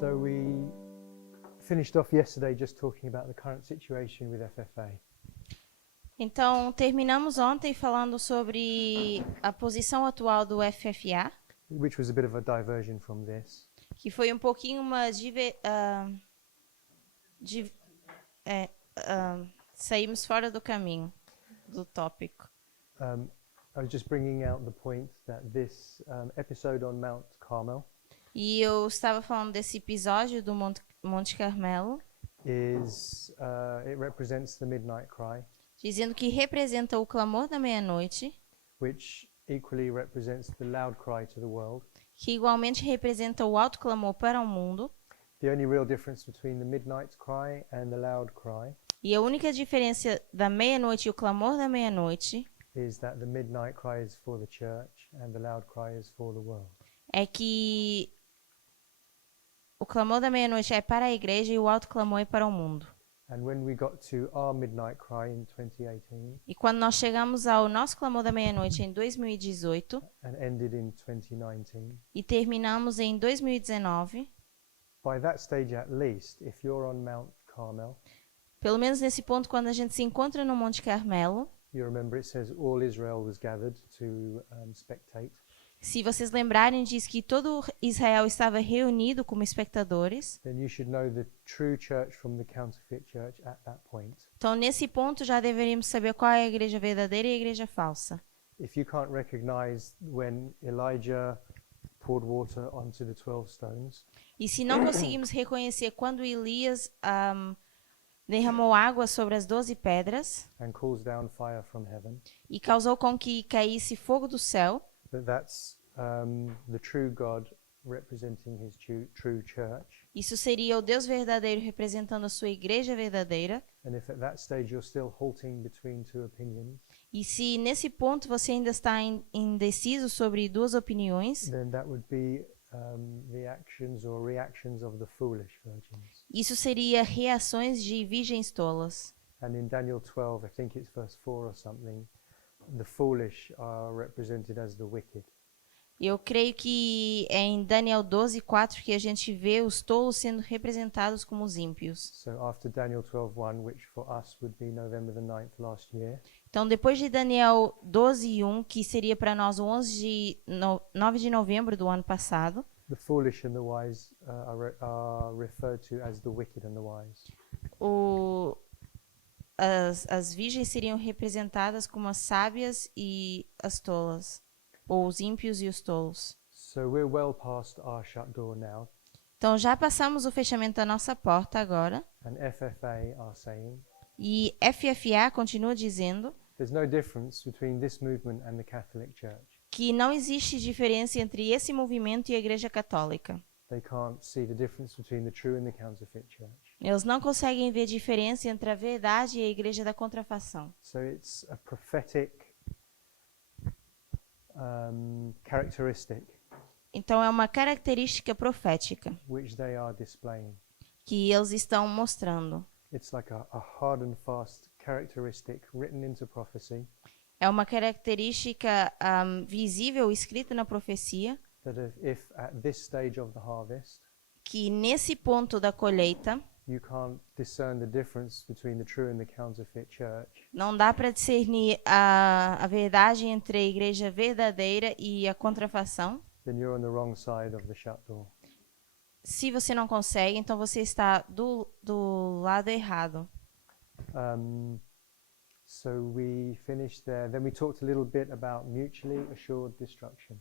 So we finished off yesterday just talking about the current situation with FFA. Então, terminamos ontem falando sobre a posição atual do FFA, Which was a bit of a diversion from this. que foi um pouquinho uma saímos fora do caminho do tópico. I was just bringing out the point that this episode on Mount Carmel E eu estava falando desse episódio do Monte Carmelo, it represents the midnight cry, dizendo que representa o clamor da meia-noite, which equally represents the loud cry to the world. que igualmente representa o alto clamor para o mundo. The only real difference between the midnight cry and the loud cry E a única diferença da meia-noite e o clamor da meia-noite is that the midnight cry is for the church and the loud cry is for the world. é que o clamor da meia-noite é para a igreja e o alto clamor é para o mundo. And when we got to our midnight cry in 2018 E quando nós chegamos ao nosso clamor da meia-noite em 2018 and ended in 2019, e terminamos em 2019, by that stage at least, if you're on Mount Carmel, pelo menos nesse ponto, quando a gente se encontra no Monte Carmelo, you remember it says all Israel was gathered to spectate. se vocês lembrarem, diz que todo Israel estava reunido como espectadores. Then you should know the true church from the counterfeit church at that point. Então, nesse ponto, já deveríamos saber qual é a igreja verdadeira e a igreja falsa. If you can't recognize when Elijah poured water onto the 12 stones, E se não conseguimos reconhecer quando Elias derramou água sobre as 12 pedras and calls down fire from heaven, e causou com que caísse fogo do céu, that's the true God representing his true church. isso seria o Deus verdadeiro representando a sua igreja verdadeira. And if at that stage you're still halting between two opinions, E se nesse ponto você ainda está indeciso sobre duas opiniões, then that would be the actions or reactions of the foolish virgins. isso seria reações de virgens tolas. And in Daniel 12, I think it's verse 4 or something, the foolish are represented as the wicked. Eu creio que é em Daniel 12:4 que a gente vê os tolos sendo representados como os ímpios. So after Daniel 12:1, which for us would be November the 9th last year, Então, depois de Daniel 12:1, que seria para nós o 9 de novembro do ano passado, the foolish and the wise are referred to as the wicked and the wise. As virgens seriam representadas como as sábias e as tolas, ou os ímpios e os tolos. So we're well past our shut door now, Então, já passamos o fechamento da nossa porta agora, and FFA are saying e FFA continua dizendo there's no difference between this movement and the Catholic Church. que não existe diferença entre esse movimento e a Igreja Católica. They can't see the difference between the true and the counterfeit church. Eles não conseguem ver diferença entre a verdade e a Igreja da contrafação. So it's a prophetic characteristic Então, é uma característica profética which they are displaying. que eles estão mostrando. It's like a hard and fast characteristic written into prophecy É uma característica visível, escrita na profecia, that if at this stage of the harvest que nesse ponto da colheita you can't discern the difference between the true and the counterfeit church, não dá para discernir a verdade entre a igreja verdadeira e a contrafação. then you're on the wrong side of the shut door. Se você não consegue, então você está do lado errado. So we finished there. Then we talked a little bit about mutually assured destruction.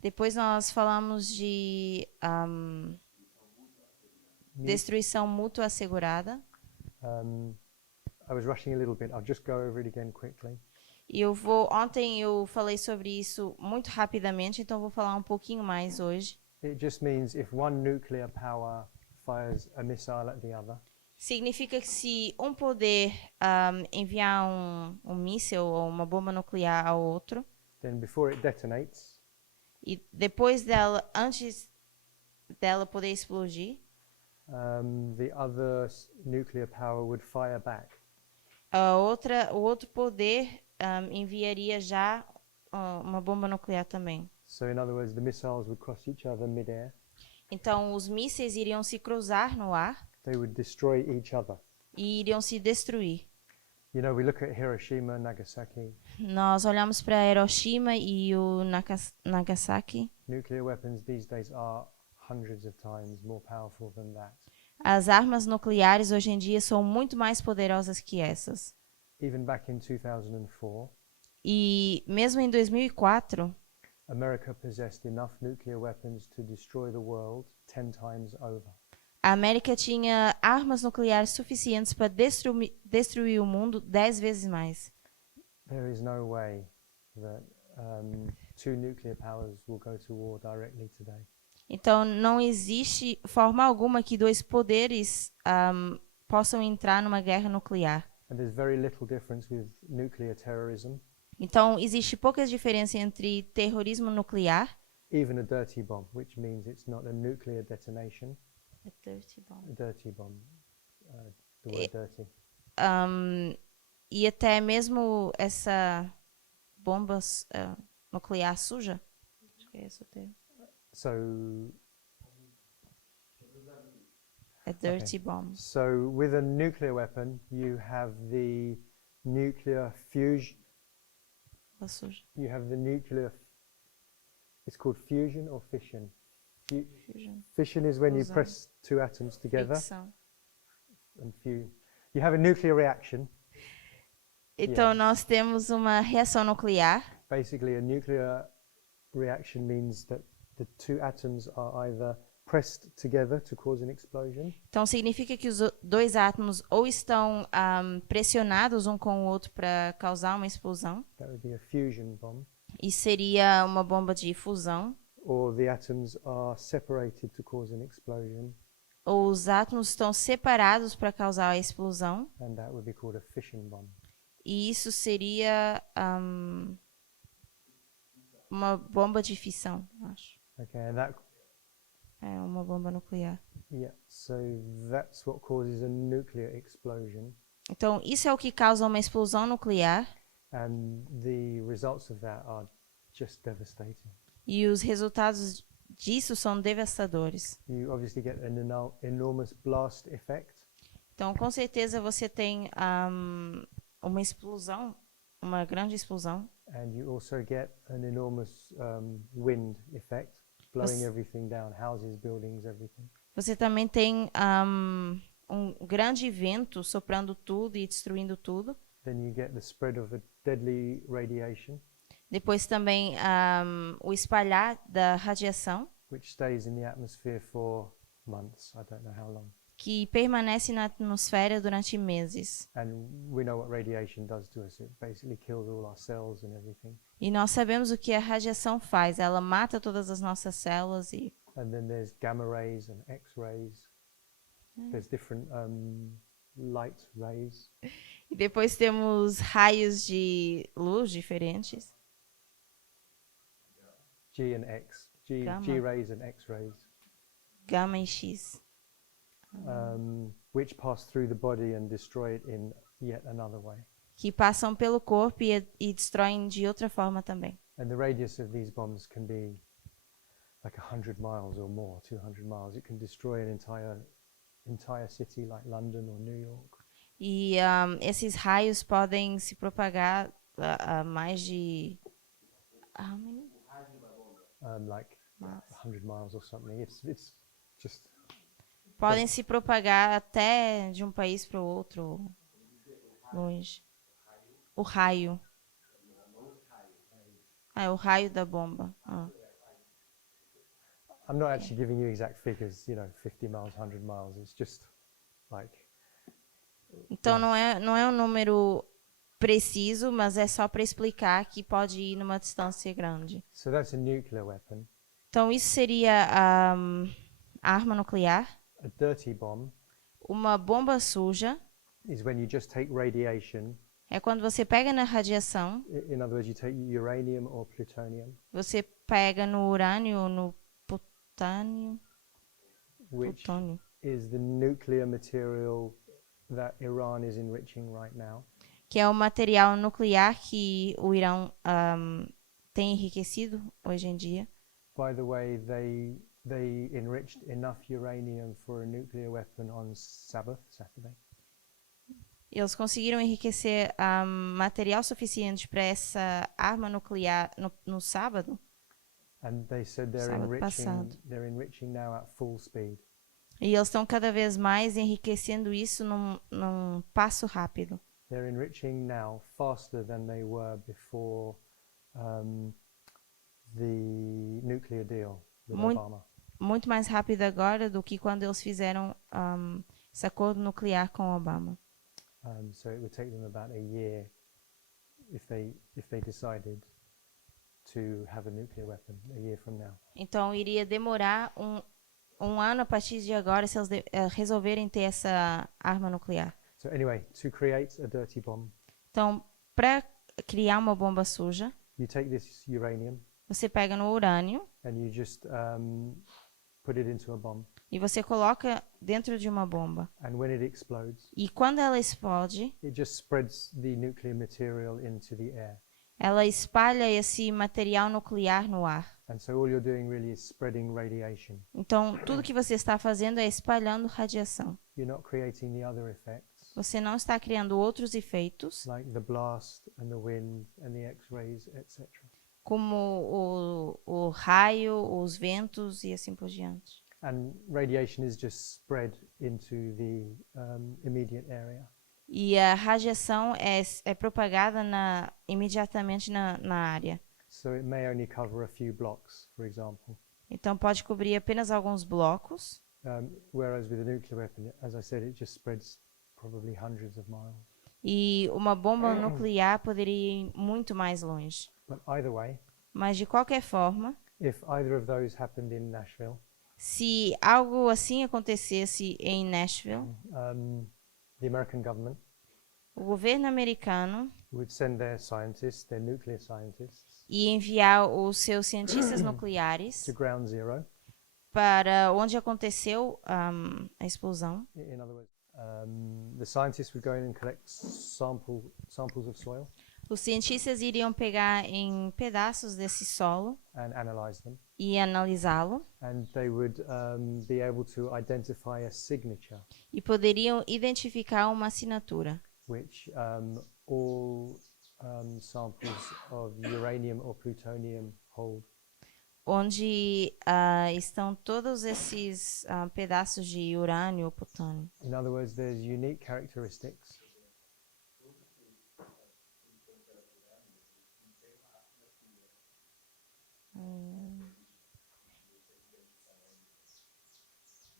Depois nós falamos de destruição mútua assegurada. I was rushing a little bit. I'll just go over it again quickly. E ontem eu falei sobre isso muito rapidamente, então vou falar um pouquinho mais hoje. It just means if one nuclear power fires a missile at the other, Significa que se um poder enviar um míssil ou uma bomba nuclear ao outro, then before it detonates, e antes dela poder explodir, the other nuclear power would fire back. o outro poder enviaria já uma bomba nuclear também. So in other words, the missiles would cross each other mid-air. Então, os mísseis iriam se cruzar no ar They would destroy each other. e iriam se destruir. You know, we look at Hiroshima, Nagasaki. Nós olhamos para Hiroshima e o Nagasaki. Nuclear weapons these days are hundreds of times more powerful than that. As armas nucleares hoje em dia são muito mais poderosas que essas. Even back in 2004, E mesmo em 2004, America possessed enough nuclear weapons to destroy the world 10 times over. a América tinha armas nucleares suficientes para destruir o mundo 10 vezes mais. There is no way that two nuclear powers will go to war directly today. Então, não existe forma alguma que dois poderes possam entrar numa guerra nuclear. And there's very little difference with nuclear terrorism, Então, existe pouca diferença entre terrorismo nuclear. even a dirty bomb, which means it's not a nuclear detonation. A dirty bomb. The word dirty. E até mesmo essa bomba nuclear suja. Acho que é esse o termo. So, A dirty bomb. so with a nuclear weapon, you have the nuclear fusion. Bomba suja. You have the nuclear. It's called fusion or fission. Fusion. Fission is when you Fusão. press two atoms together Fricção. and fuse. You have a nuclear reaction. Então, Yeah. nós temos uma reação nuclear. Basically, a nuclear reaction means that the two atoms are either pressed together to cause an explosion, Então, significa que os dois átomos ou estão pressionados um com o outro para causar uma explosão. that would be a fusion bomb, E seria uma bomba de fusão. or the atoms are separated to cause an explosion, Ou os átomos estão separados para causar a explosão. and that would be called a fission bomb. E isso seria uma bomba de fissão, acho. Okay, and that, É uma bomba nuclear. yeah, so that's what causes a nuclear explosion, Então, isso é o que causa uma explosão nuclear. and the results of that are just devastating. E os resultados disso são devastadores. You obviously get an enormous blast effect, Então, com certeza, você tem uma explosão, uma grande explosão. and you also get an enormous wind effect, blowing Você- everything down, houses, buildings, everything. Você também tem um grande vento soprando tudo e destruindo tudo. Then you get the spread of a deadly radiation, Depois também o espalhar da radiação, which stays in the atmosphere for months. I don't know how long. que permanece na atmosfera durante meses. And we know what radiation does to us. It basically kills all our cells and everything. E nós sabemos o que a radiação faz. Ela mata todas as nossas células e And then there's gamma rays and X-rays. There's different light rays. depois temos raios de luz diferentes. G and X. G Gamma. rays and X-rays, Gama e X. which pass through the body and destroy it in yet another way. Que passam pelo corpo e destroem de outra forma também. And the radius of these bombs can be like 100 miles or more, 200 miles. It can destroy an entire city like London or New York. E esses raios podem se propagar a mais de... How many? Like Miles. 100 miles or something. It's just Podem se propagar até de um país para o outro, longe. O raio. É o raio da bomba. I'm not actually giving you exact figures, 50 miles, 100 miles. It's just like Então não é um número preciso, mas é só para explicar que pode ir numa distância grande. so that's a nuclear weapon. Então isso seria a arma nuclear. A dirty bomb Uma bomba suja is when you just take radiation. é quando você pega na radiação, In other words, you take uranium or plutonium, você pega no urânio ou no plutônio, which plutônio, is the nuclear material that Iran is enriching right now. que é o material nuclear que o Irão tem enriquecido hoje em dia. By the way, they they enriched enough uranium for a nuclear weapon on Saturday. Eles conseguiram enriquecer material suficiente para essa arma nuclear no sábado. And they said Sábado passado. they're enriching now at full speed. E eles estão cada vez mais enriquecendo isso num passo rápido. They're enriching now faster than they were before the nuclear deal with Obama. Muito mais rápido agora do que quando eles fizeram esse acordo nuclear com Obama. So it would take them about a year if they decided to have a nuclear weapon a year from now. Então iria demorar um ano a partir de agora se eles resolverem ter essa arma nuclear. So anyway, to create a dirty bomb, Então, para criar uma bomba suja, you take this uranium você pega no urânio and you just put it into a bomb. e você coloca dentro de uma bomba. And when it explodes, E quando ela explode, it just spreads the nuclear material into the air. ela espalha esse material nuclear no ar. And so all you're doing really is spreading radiation. Então, tudo que você está fazendo é espalhando radiação. You're not creating the other effects, Você não está criando outros efeitos, like the blast and the wind and the X-rays, etc. como o raio, os ventos e assim por diante. And radiation is just spread into the immediate area. E a radiação é propagada imediatamente na área. So it may only cover a few blocks, for example. Então pode cobrir apenas alguns blocos, Whereas with a nuclear weapon, as I said, it just spreads probably hundreds of miles. e uma bomba nuclear poderia ir muito mais longe. But either way, Mas de qualquer forma, if either of those happened in Nashville, se algo assim acontecesse em Nashville, the American government o governo americano would send their scientists, their nuclear scientists, ia enviar os seus cientistas nucleares to ground zero. para onde aconteceu a explosão. In other words, the scientists would go in and collect samples of soil Os cientistas iriam pegar em pedaços desse solo and analyze them. e analisá-lo, And they would be able to identify a signature e poderiam identificar uma assinatura, which all samples of uranium or plutonium hold. onde estão todos esses pedaços de urânio ou plutônio. In other words, there's unique characteristics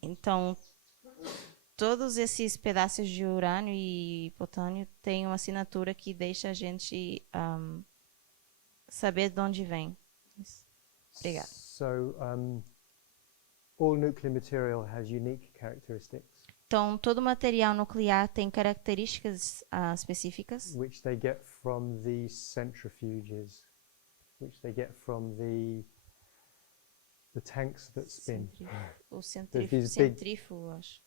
Então, todos esses pedaços de urânio e plutônio têm uma assinatura que deixa a gente saber de onde vem. Obrigada. So all nuclear material has unique characteristics Então, todo material nuclear tem características específicas, which they get from the centrifuges, which they get from the tanks that spin. o There's these big- centrífugo, acho,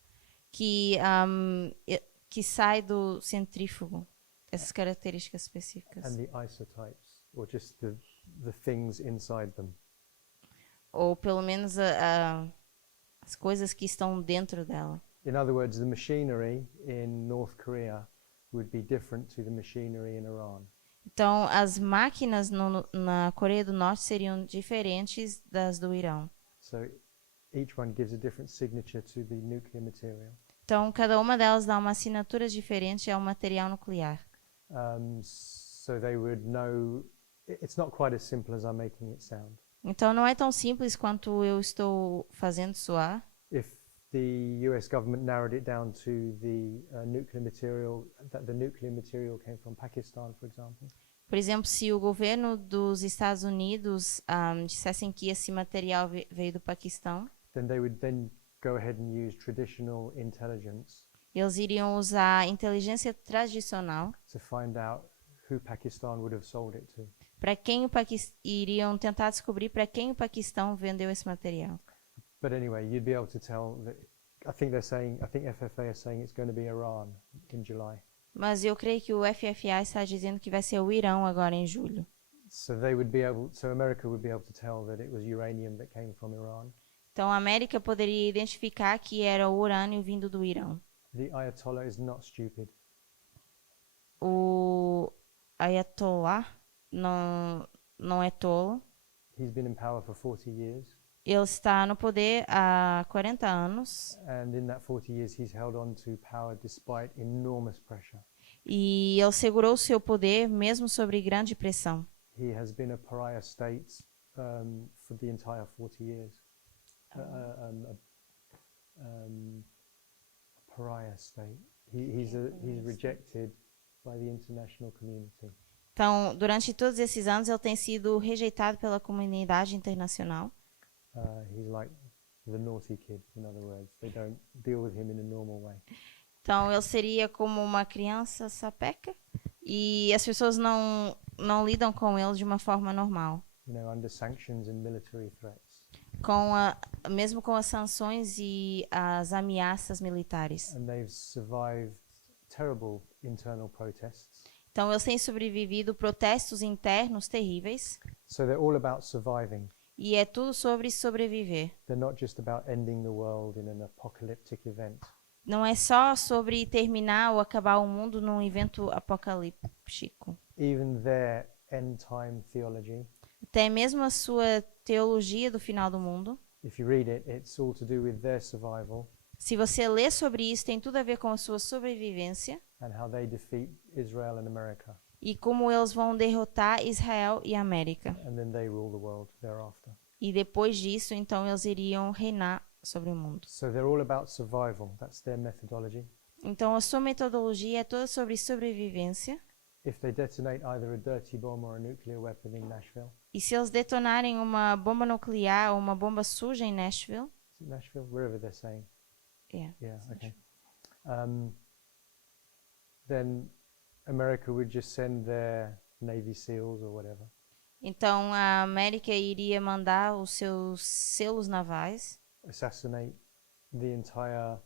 que sai do centrífugo, essas características específicas. And the isotypes, or just the things inside them. Ou pelo menos as coisas que estão dentro dela. In other words, the machinery in North Korea would be different to the machinery in Iran. Então, as máquinas na Coreia do Norte seriam diferentes das do Irão. So each one gives a different signature to the nuclear material. Então, cada uma delas dá uma assinatura diferente ao material nuclear. So they would know. It's not quite as simple as I'm making it sound. Então, não é tão simples quanto eu estou fazendo soar. If the US government narrowed it down to the nuclear material, that the nuclear material came from Pakistan, for example, Por exemplo, se o governo dos Estados Unidos dissessem que esse material veio do Paquistão, then they would then go ahead and use traditional intelligence eles iriam usar a inteligência tradicional to find out who Pakistan would have sold it to. para quem iriam tentar descobrir para quem o Paquistão vendeu esse material. But anyway, you'd be able to tell that. I think FFA is saying it's going to be Iran in July. Mas eu creio que o FFA está dizendo que vai ser o Irão agora em julho. So America would be able to tell that it was uranium that came from Iran. Então a América poderia identificar que era o urânio vindo do Irão. The Ayatollah is not stupid. O Ayatollah não é tolo. He's been in power for 40 years, Ele está no poder há 40 anos and in that 40 years, he's held on to power despite enormous pressure. e ele segurou seu poder mesmo sobre grande pressão. He has been a pariah state for the entire 40 years. A pariah state. He's rejected by the international community. Então, durante todos esses anos, ele tem sido rejeitado pela comunidade internacional. He's like the naughty kid, in other words. They don't deal with him in a normal way. Então, ele seria como uma criança sapeca e as pessoas não lidam com ele de uma forma normal. Under sanctions and military threats. Mesmo com as sanções e as ameaças militares. And they've survived terrible internal protests. Então, eles têm sobrevivido protestos internos terríveis. So they're all about surviving. E é tudo sobre sobreviver. They're not just about ending the world in an apocalyptic event. Não é só sobre terminar ou acabar o mundo num evento apocalíptico. Even their end-time theology, Até mesmo a sua teologia do final do mundo. if you read it, it's all to do with their survival Se você lê sobre isso, tem tudo a ver com a sua sobrevivência and how they defeat Israel and America, e como eles vão derrotar Israel e América. and then they rule the world thereafter. E depois disso, então, eles iriam reinar sobre o mundo. So they're all about survival. That's their methodology. Então, a sua metodologia é toda sobre sobrevivência. If they detonate either a dirty bomb or a nuclear weapon in Nashville, E se eles detonarem uma bomba nuclear ou uma bomba suja em Nashville, is it Nashville? Wherever they're saying. yeah, Yeah, okay. Then America would just send their Navy SEALs or whatever então a América iria mandar os seus selos navais, assassinate the entire,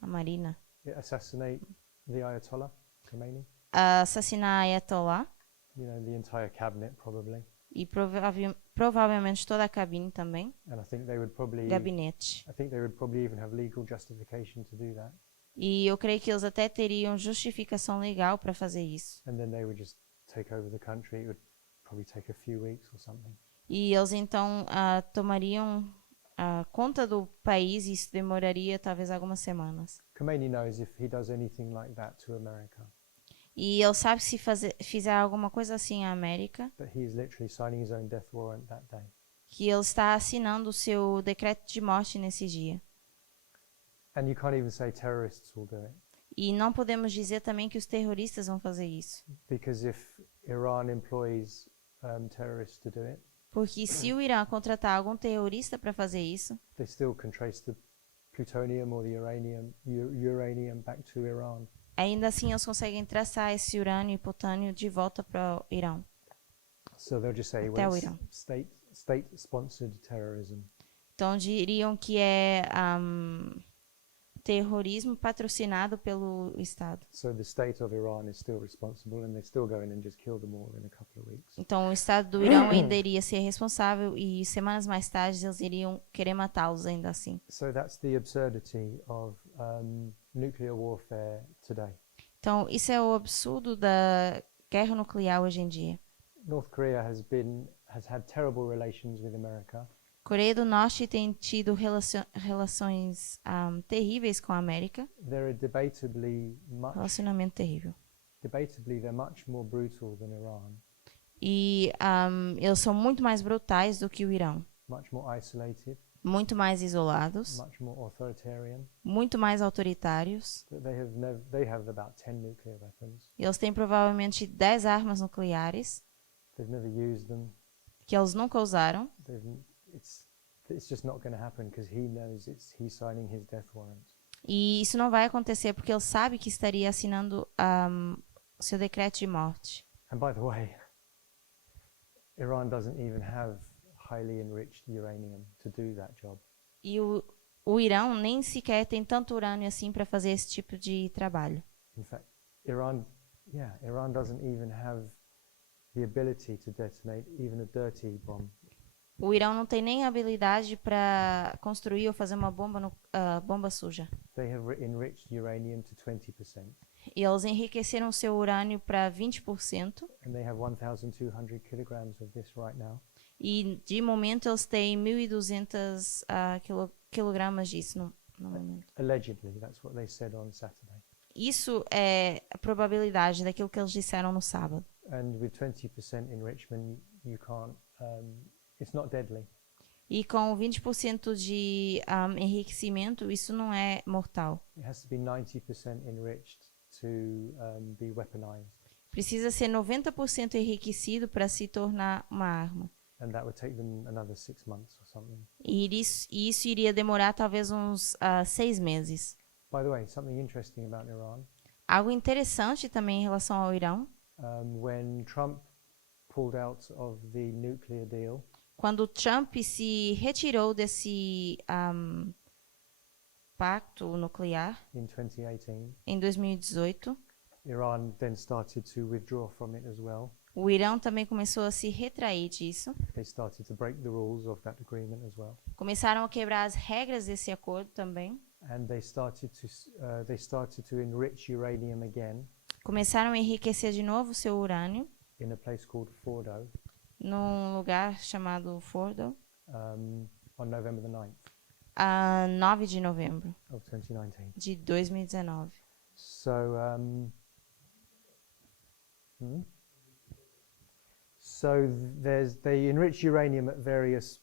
a Marina, assassinate the Ayatollah Khomeini, assassinar Ayatollah the entire cabinet probably. e provavelmente toda a cabine também, And I think they would probably, gabinete. I think they would probably even have legal justification to do that. E eu creio que eles até teriam justificação legal para fazer isso. And then they would just take over the country. It would probably take a few weeks or something. E eles então tomariam conta do país e isso demoraria talvez algumas semanas. Khomeini knows if he does anything like that to America, E ele sabe se fizer alguma coisa assim à América, that he is literally signing his own death warrant that day. que ele está assinando o seu decreto de morte nesse dia. And you can't even say terrorists will do it, E não podemos dizer também que os terroristas vão fazer isso. because if Iran employs terrorists to do it, Porque se o Irã contratar algum terrorista para fazer isso, they still can trace the plutonium or the uranium back to Iran. ainda assim eles conseguem traçar esse urânio e plutônio de volta para o Irão. So they'll just say, Até well, o it's Irão. state-sponsored terrorism. Então diriam que é terrorismo patrocinado pelo Estado. So the state of Iran is still responsible, and they still go in and just kill them all in a couple of weeks. Então o Estado do Irão ainda iria ser responsável e semanas mais tarde eles iriam querer matá-los ainda assim. So that's the absurdity of nuclear warfare today. Então isso é o absurdo da guerra nuclear hoje em dia. North Korea has had terrible relations with America. Coreia do Norte tem tido relações terríveis com a América. They're Relacionamento terrível. they're much more brutal than Iran, E eles são muito mais brutais do que o Irão. much more isolated, Muito mais isolados. much more authoritarian. Muito mais autoritários. They have about 10 nuclear weapons. Eles têm provavelmente 10 armas nucleares They've never used them. que eles nunca usaram. It's just not going to happen because he knows he's signing his death warrant. E isso não vai acontecer porque ele sabe que estaria assinando o seu decreto de morte. And by the way, Iran doesn't even have highly enriched uranium to do that job. E o Irão nem sequer tem tanto urânio assim para fazer esse tipo de trabalho. In fact, Iran doesn't even have the ability to detonate even a dirty bomb. O Irão não tem nem habilidade para construir ou fazer uma bomba suja. They have enriched uranium to 20%, E eles enriqueceram seu urânio para 20%. and they have 1,200 kilograms of this right now. E de momento eles têm 1.200 quilogramas disso no momento. Allegedly, that's what they said on Saturday. Isso é a probabilidade daquilo que eles disseram no sábado. And with 20% enrichment, you can't. It's not deadly. E com 20% de enriquecimento, isso não é mortal. It has to be 90% enriched to be weaponized, Precisa ser 90% enriquecido para se tornar uma arma. and that would take them another 6 months or something. E isso iria demorar talvez uns 6 meses. By the way, something interesting about Iran. Algo interessante também em relação ao Irão. When Trump pulled out of the nuclear deal, Quando Trump se retirou desse pacto nuclear in 2018, em 2018, Iran then started to withdraw from it as well. o Irão também começou a se retrair disso. They started to break the rules of that agreement as well, Começaram a quebrar as regras desse acordo também. and they started to enrich uranium again Começaram a enriquecer de novo seu urânio in a place called Fordo num lugar chamado Fordo, on November the 9th a 9 de novembro of 2019. de 2019. So, so they enrich uranium at various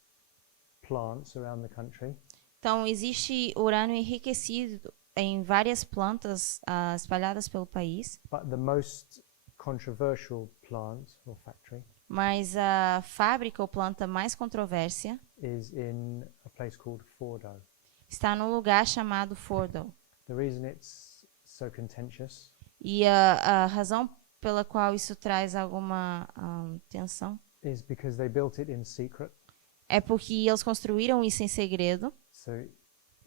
plants around the country. Então, existe urânio enriquecido em várias plantas espalhadas pelo país, But the most controversial plant or factory mas a fábrica ou planta mais controvérsia is in a place called Fordo. está num lugar chamado Fordo. The reason it's so contentious E a razão pela qual isso traz alguma tensão is because they built it in secret. é porque eles construíram isso em segredo. So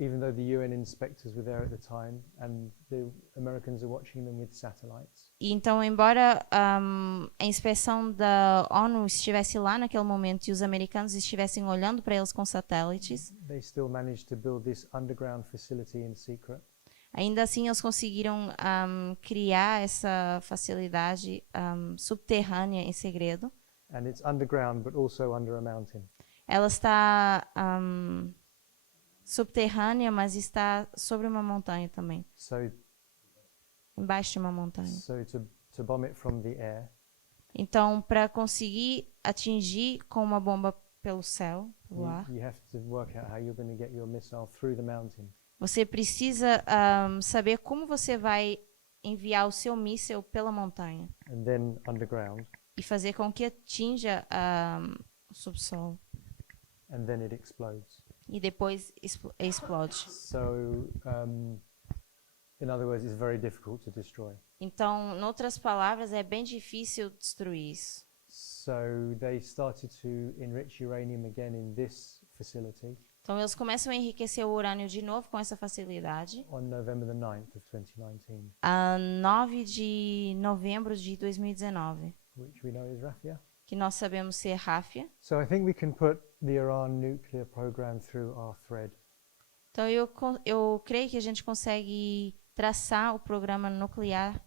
even though the UN inspectors were there at the time and the Americans are watching them with satellites, E então, embora a inspeção da ONU estivesse lá naquele momento e os americanos estivessem olhando para eles com satélites, they still managed to build this underground facility in secret. ainda assim eles conseguiram criar essa facilidade subterrânea em segredo. And it's underground but also under a mountain. Ela está subterrânea, mas está sobre uma montanha também, So embaixo de uma montanha. so to bomb it from the air, Então, para conseguir atingir com uma bomba pelo céu, pelo ar, you have to work out how you're going to get your missile through the mountain. você precisa saber como você vai enviar o seu míssil pela montanha And then underground, e fazer com que atinja o subsolo and then it explodes. e depois explode. So, in other words, it's very difficult to destroy. Então, em outras palavras, é bem difícil destruir isso. So they started to enrich uranium again in this facility Então, eles começam a enriquecer o urânio de novo com essa facilidade. on November the 9th of 2019, A 9 de novembro de 2019, which we know is Rafia. que nós sabemos ser Rafia. So I think we can put the Iran nuclear program through our thread. Então, eu creio que a gente consegue traçar o programa nuclear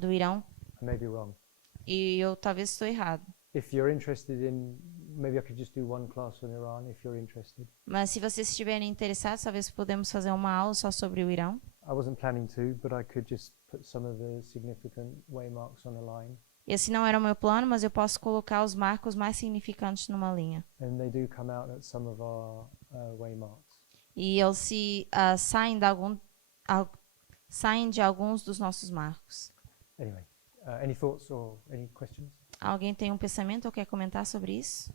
do Irão. I may be wrong. E eu talvez estou errado. If you're interested in, maybe I could just do one class on Iran if you're interested. Mas se vocês estiverem interessados, talvez podemos fazer uma aula só sobre o Irão. I wasn't planning to, but I could just put some of the significant waymarks on a line. Esse não era o meu plano, mas eu posso colocar os marcos mais significantes numa linha. And they do come out at some of our waymarks. E eles saem de alguns dos nossos marcos. Anyway, any thoughts or any questions? Alguém tem um pensamento ou quer comentar sobre isso?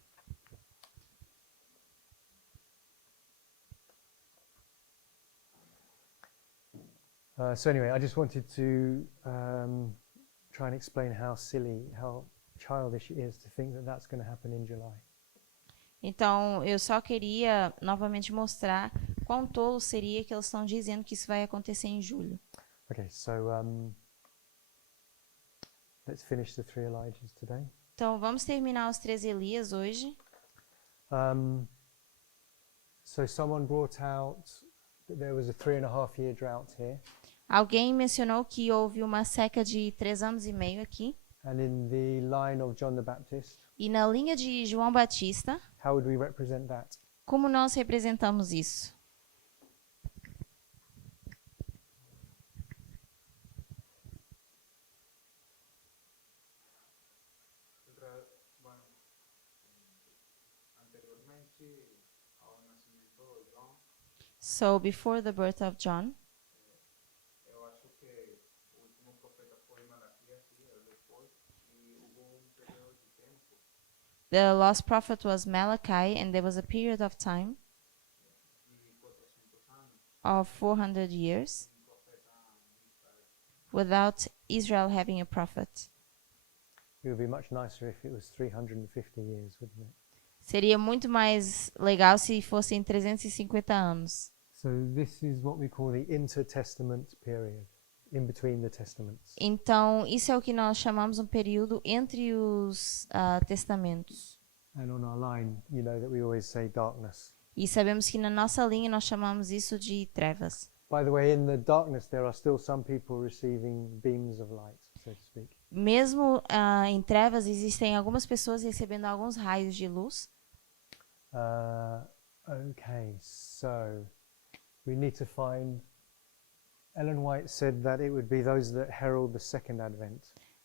So anyway, I just wanted to try and explain how silly, how childish it is to think that that's going to happen in July. Então, eu só queria novamente mostrar quão tolo seria que eles estão dizendo que isso vai acontecer em julho. Okay, so let's finish the 3 Elijahs today. Então, vamos terminar os 3 Elias hoje. So someone brought out that there was a 3.5 year drought here, Alguém mencionou que houve uma seca de 3 anos e meio aqui. and in the line of John the Baptist, E na linha de João Batista, how would we represent that? como nós representamos isso? Bueno, anteriormente ao nascimento de João, So, before the birth of John, eu acho que o último profeta foi Malaquias, e depois, e houve período de tempo the lost prophet was Malachi, and there was a period of time de 400 anos of 400 years sem profeta em Israel. without Israel having a prophet. It would be much nicer if it was 350 years, wouldn't it? Seria muito mais legal se fossem 350 anos. So this is what we call the intertestament period, in between the testaments. Então, isso é o que nós chamamos um período entre os testamentos. And on our line, you know that we always say darkness. E sabemos que na nossa linha nós chamamos isso de trevas. By the way, in the darkness, there are still some people receiving beams of light, so to speak. Mesmo em trevas, existem algumas pessoas recebendo alguns raios de luz. Okay, so we need to find. Ellen White said that it would be those that herald the second advent,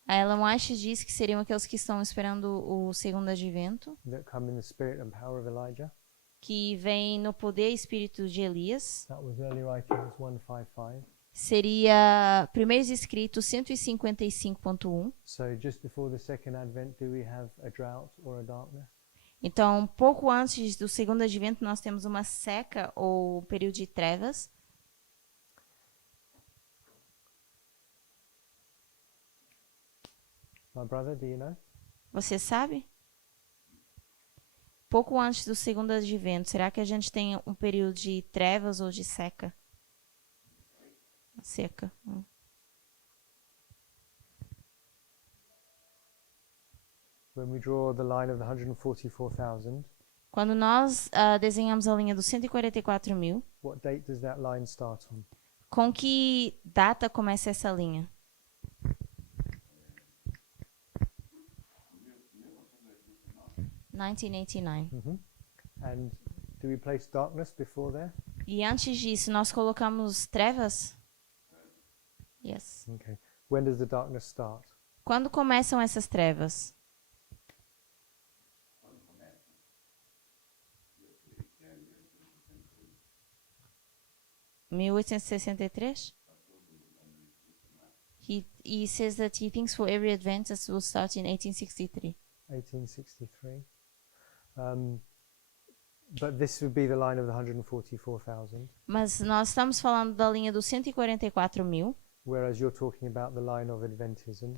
A Ellen White diz que seriam aqueles que estão esperando o segundo advento, that come in the spirit and power of Elijah. que vêm no poder e espírito de Elias. That was early writings 155. Seria Primeiros Escritos 155.1. So just before the second advent, do we have a drought or a darkness? Então, pouco antes do segundo advento, nós temos uma seca ou período de trevas. My brother, do you know? Você sabe? Pouco antes do segundo advento, será que a gente tem um período de trevas ou de seca? Seca. When we draw the line of the 144,000, Quando nós desenhamos a linha dos 144 mil, what date does that line start on? com que data começa essa linha? 1989. And do we place darkness before there? E antes disso, nós colocamos trevas? Yes. Okay. When does the darkness start? Quando começam essas trevas? (1863) He says that he thinks for every Adventist will start in 1863. 1863. But this would be the line of the 144,000, Mas nós estamos falando da linha dos 144 mil, whereas you're talking about the line of Adventism.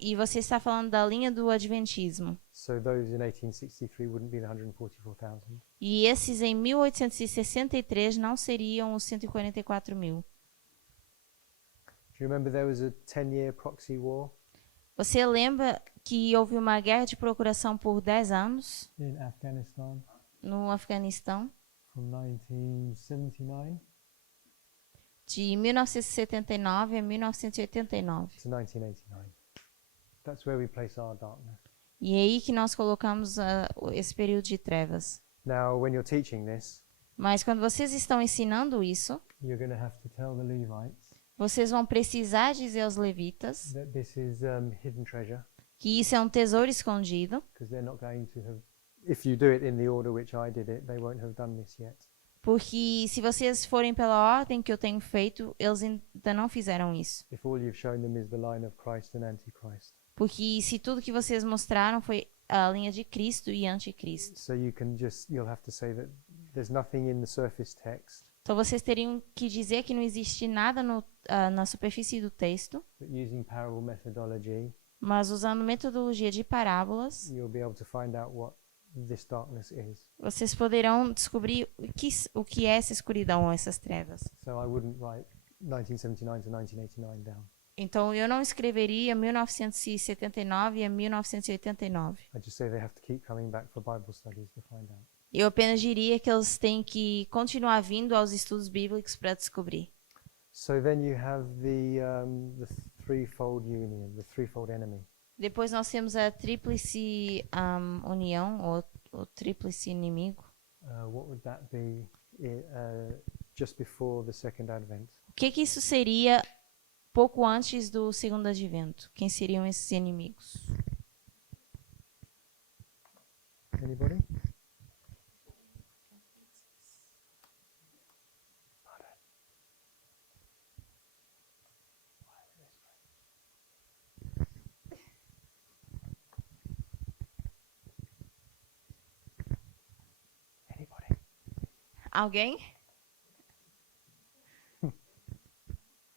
e você está falando da linha do Adventismo. So those in 1863 wouldn't be the 144,000. E esses em 1863 não seriam os 144 mil. Do you remember there was a 10-year proxy war Você lembra que houve uma guerra de procuração por 10 anos in Afghanistan no Afeganistão, from 1979 de 1979 a 1989. to 1989? That's where we place our darkness. E é aí que nós colocamos esse período de trevas. Now, when you're teaching this, Mas quando vocês estão ensinando isso, you're going to have to tell the Levites vocês vão precisar dizer aos levitas that this is hidden treasure, que isso é um tesouro escondido, because they're not going to have. If you do it in the order which I did it, they won't have done this yet. porque se vocês forem pela ordem que eu tenho feito, eles ainda não fizeram isso. If all you've shown them is the line of Christ and Antichrist, Porque se tudo que vocês mostraram foi a linha de Cristo e anticristo. so you'll have to say that there's nothing in the surface text, Então vocês teriam que dizer que não existe nada na superfície do texto, but using parable methodology, mas usando metodologia de parábolas, you'll be able to find out what this darkness is. vocês poderão descobrir o que é essa escuridão ou essas trevas. So I wouldn't write 1979 to 1989 down. Então, eu não escreveria 1979 a 1989. I just say they have to keep coming back for Bible studies to find out. Eu apenas diria que eles têm que continuar vindo aos estudos bíblicos para descobrir. So then you have the threefold union, the threefold enemy. Depois nós temos a tríplice união, ou o tríplice inimigo. What would that be just before the second advent? O que isso seria pouco antes do segundo advento? Quem seriam esses inimigos? Anybody? Anybody? Alguém?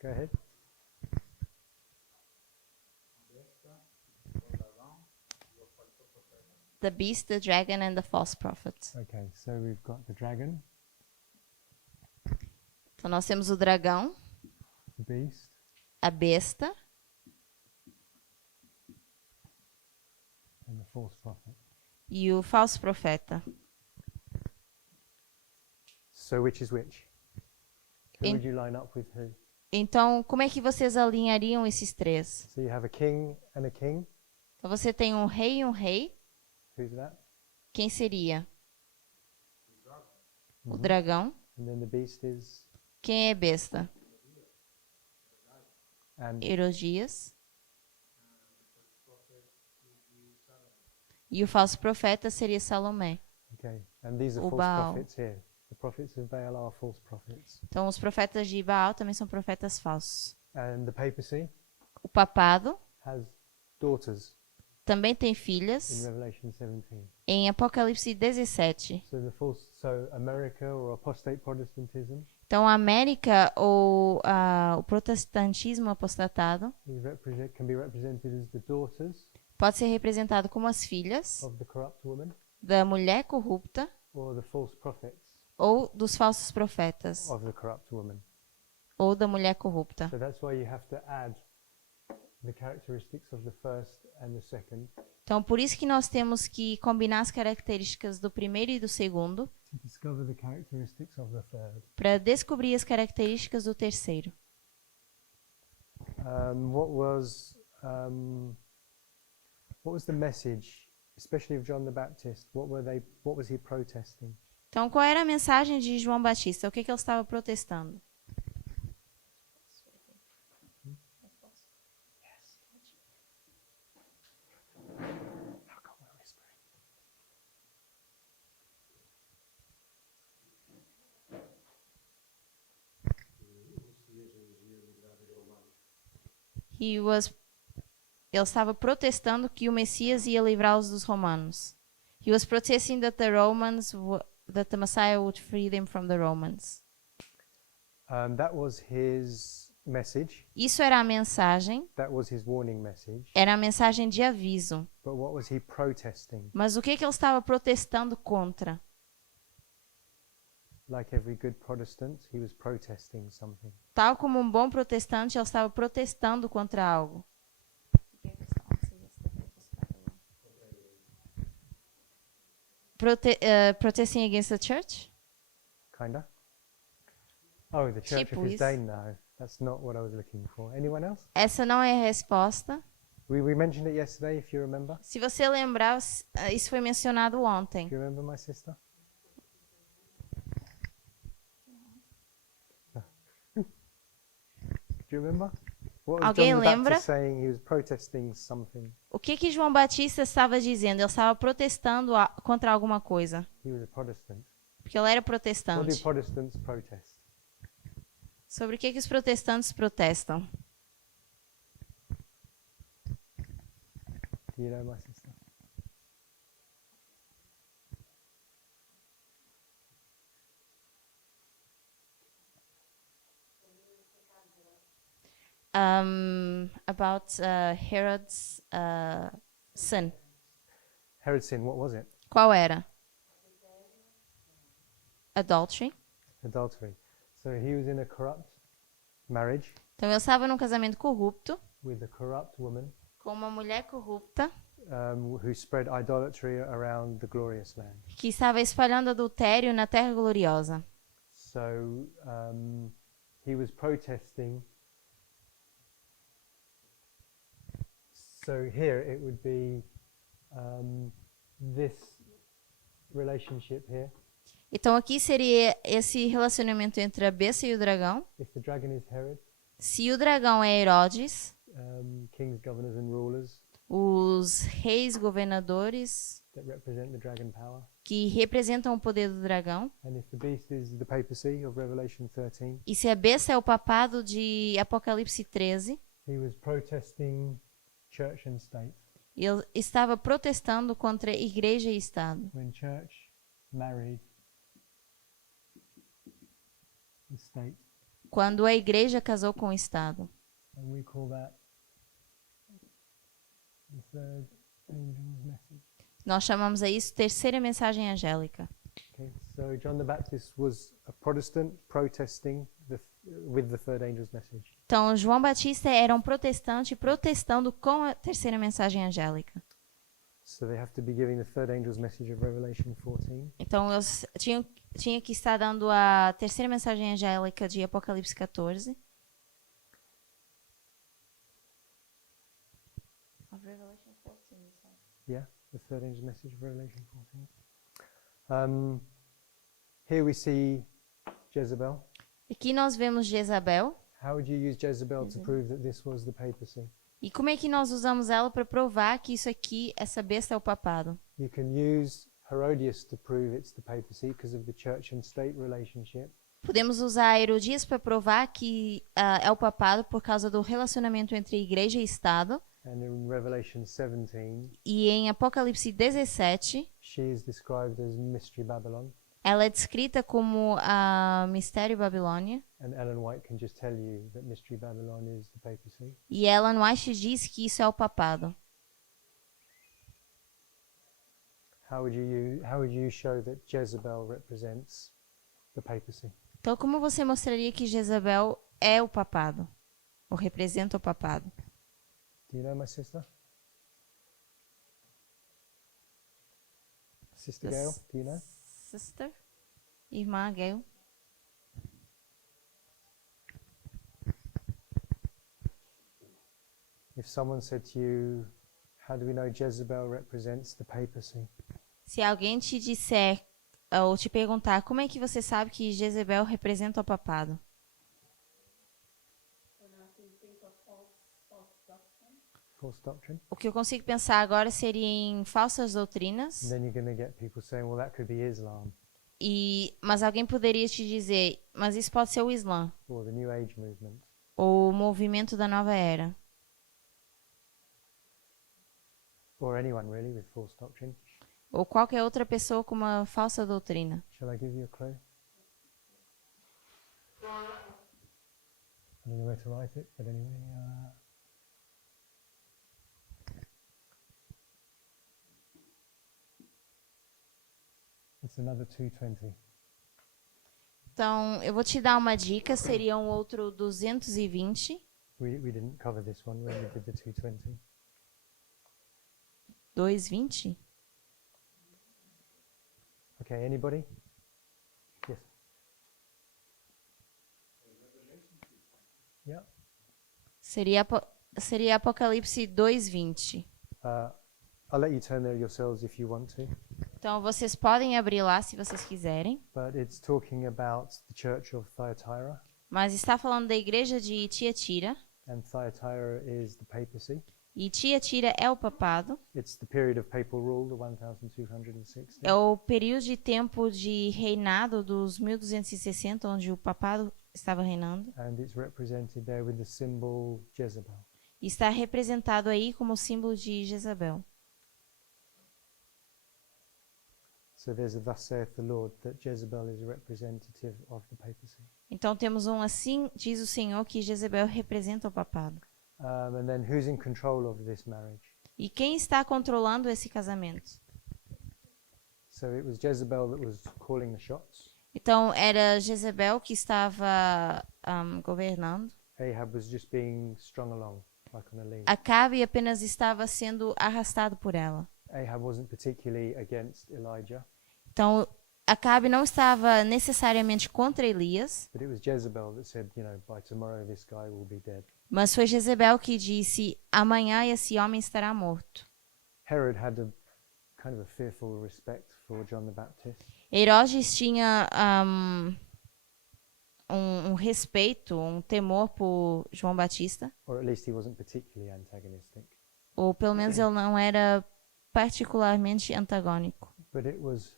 Go ahead. The beast, the dragon and the false prophet. Okay, so we've got the dragon, Então nós temos o dragão, the beast, a besta and the false prophet. e o falso profeta. So which is which? Who In- would you line up with who? Então, como é que vocês alinhariam esses três? So you have a king and a king. Então você tem um rei e um rei. Who's that? Quem seria? O Mhm. dragão. And then the beast is Quem é besta? and Herodias. E o falso profeta seria Salomé. okay. And these are O false Baal. prophets here. The prophets of Baal are false prophets. Então os profetas de Baal também são profetas falsos. And the papacy O papado has daughters também tem in filhas Revelation 17. em Apocalipse 17. So America or apostate Protestantism Então a América ou o protestantismo apostatado can be represented as the daughters pode ser representado como as filhas of the corrupt woman da mulher corrupta or the false prophets ou dos falsos profetas of the corrupt woman. ou da mulher corrupta. So that's why you have to add the characteristics of the first and the second Então por isso que nós temos que combinar as características do primeiro e do segundo to discover the characteristics of the third. para descobrir as características do terceiro. What was the message, especially of John the Baptist? What was he protesting? Então qual era a mensagem de João Batista? O que ele estava protestando? How come we're whispering? Ele estava protestando que o Messias ia livrá-los dos romanos. He was protesting that that the Messiah would free them from the Romans. That was his message. Isso era a mensagem, That was his warning message. era a mensagem de aviso. But what was he protesting? Mas o que ele estava protestando contra? Like every good Protestant, he was protesting something. Tal como um bom protestante, ele estava protestando contra algo. Protesting against the church? Kinda. Oh, the Church Tipo of His isso. Day? No, that's not what I was looking for. Anyone else? Essa não é a resposta. We mentioned it yesterday, if you remember. Se você lembrar, isso foi mencionado ontem. Do you remember, my sister? Do you remember? What was Alguém John the lembra? Baptist saying? He was protesting something. O que João Batista estava dizendo? Ele estava protestando contra alguma coisa. He was a Protestant. Porque ele era What do protestante. Protestants protest? Sobre o que os protestantes protestam? Do you know, my sister? About Herod's sin. Herod's sin, what was it? Qual era? Adultery. Adultery. So he was in a corrupt marriage Então eu estava num casamento corrupto with a corrupt woman com uma mulher corrupta who spread idolatry around the glorious land. que estava espalhando adultério na terra gloriosa. So he was protesting. So here it would be this relationship here. Então aqui seria esse relacionamento entre a besta e o dragão. If the dragon is Herod, Se o dragão é Herodes, kings, governors, and rulers os reis governadores that represent the dragon power. que representam o poder do dragão, And if the beast is the papacy of Revelation 13, e se a besta é o papado de Apocalipse 13, he was protesting church and state. ele estava protestando contra igreja e Estado. When church married the state, Quando a igreja casou com o Estado. and we call that the third angel's message. Nós chamamos a isso terceira mensagem angélica. Okay, so John the Baptist was a Protestant protesting with the third angel's message. Então, João Batista era um protestante protestando com a terceira mensagem angélica. So they have to be giving the third angel's message of Revelation 14. Então, eu tinha que estar dando a terceira mensagem angélica de Apocalipse 14. Yeah, the third angel's message of Revelation 14. Here we see Jezebel. Aqui nós vemos Jezabel. How would you use Jezebel to prove that this was the papacy? E como é que nós usamos ela para provar que isso aqui, essa besta é o papado? You can use Herodias to prove it's the papacy because of the church and state relationship. Podemos usar Herodias para provar que é o papado por causa do relacionamento entre igreja e Estado. And in Revelation 17, E em Apocalipse 17, she is described as Mystery Babylon. ela é descrita como a Mistério Babilônia. And Ellen White can just tell you that Mystery Babylon is the papacy. E Ellen White diz que isso é o papado. How would you show that Jezebel represents the papacy? Então, como você mostraria que Jezabel é o papado? Ou representa o papado? Do you know my sister? Sister The Gail, do you know? Sister? Irmã Gail? If someone said to you, how do we know Jezebel represents the papacy? Se alguém te disser ou te perguntar como é que você sabe que Jezebel representa o papado? False doctrine? O que eu consigo pensar agora seria em falsas doutrinas. And then you're going to get people saying, well, that could be Islam Mas alguém poderia te dizer, mas isso pode ser o Islã, or the New Age movement. ou o movimento da nova era, Or anyone really with false doctrine. ou qualquer outra pessoa com uma falsa doutrina. Shall I give you a clue? I don't know where to write it, but anyway. It's another 220. Então, eu vou te dar uma dica, seria um outro 220. We didn't cover this one when we did the 220. 220? Okay, anybody? Yes. Yeah. Seria Apocalipse 2:20. I'll let you turn there yourselves if you want to. Então, vocês podem abrir lá se vocês quiserem. But it's talking about the church of Thyatira. Mas está falando da igreja de Tiatira. And Thyatira is the papacy. E Tiatira é o papado. It's the period of papal rule, the 1260. É o período de tempo de reinado dos 1260, onde o papado estava reinando. And it's represented there with the symbol Jezebel. E está representado aí como símbolo de Jezabel. So there's a thus saith the Lord, that Jezebel is a representative of the papacy. Então temos um assim diz o Senhor que Jezabel representa o papado. And then who's in control of this marriage? E quem está controlando esse casamento? So it was Jezebel that was calling the shots. Então era Jezabel que estava governando. Ahab was just being strung along, like on a lead. Acabe apenas estava sendo arrastado por ela. Ahab wasn't particularly against Elijah, Então, Acabe não estava necessariamente contra Elias, but it was Jezebel that said, by tomorrow this guy will be dead. mas foi Jezebel que disse: amanhã esse homem estará morto. Herod had a kind of a fearful respect for John the Baptist. Herodes tinha um respeito, um temor por João Batista, Or at least he wasn't particularly antagonistic. ou pelo menos ele não era particularmente antagônico. But it was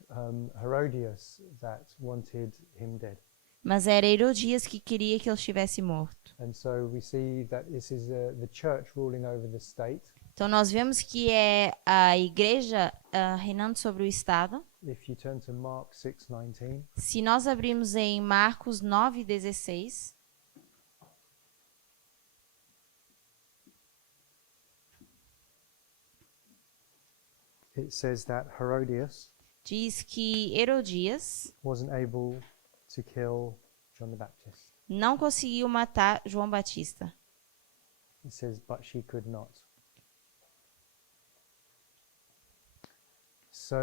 Herodias that wanted him dead. Mas era Herodias que queria que ele estivesse morto. And so we see that this is the church ruling over the state. Então nós vemos que é a igreja reinando sobre o Estado. If you turn to Mark 6:19, Se nós abrirmos em Marcos 9:16, it says that Herodias diz que Herodias wasn't able to kill John the Baptist. não conseguiu matar João Batista. It says, but she could not. So,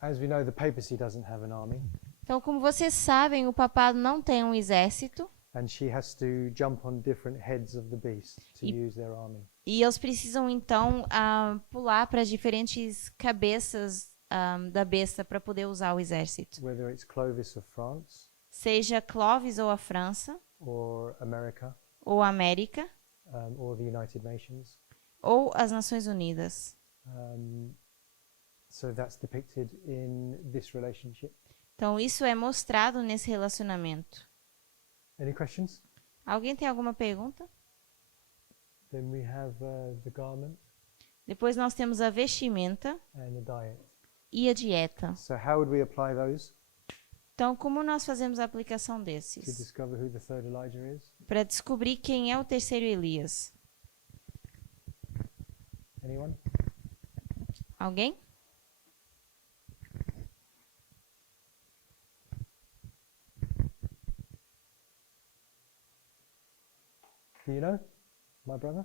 as we know, the papacy doesn't have an army, Então, como vocês sabem, o papado não tem um exército and she has to jump on different heads of the beast to E- use their army. e eles precisam então pular para diferentes cabeças da besta para poder usar o exército. Whether it's Clovis of France Seja Clovis ou a França, or America ou a América, or the United Nations. ou as Nações Unidas. So that's depicted in this relationship. Então, isso é mostrado nesse relacionamento. Any questions? Alguém tem alguma pergunta? Then we have the garment Depois nós temos a vestimenta and the diet. e a dieta. So how would we apply those Então, como nós fazemos a aplicação to desses? discover who the third Elijah is? Para descobrir quem é o terceiro Elias. Anyone? Alguém? Do you know, my brother?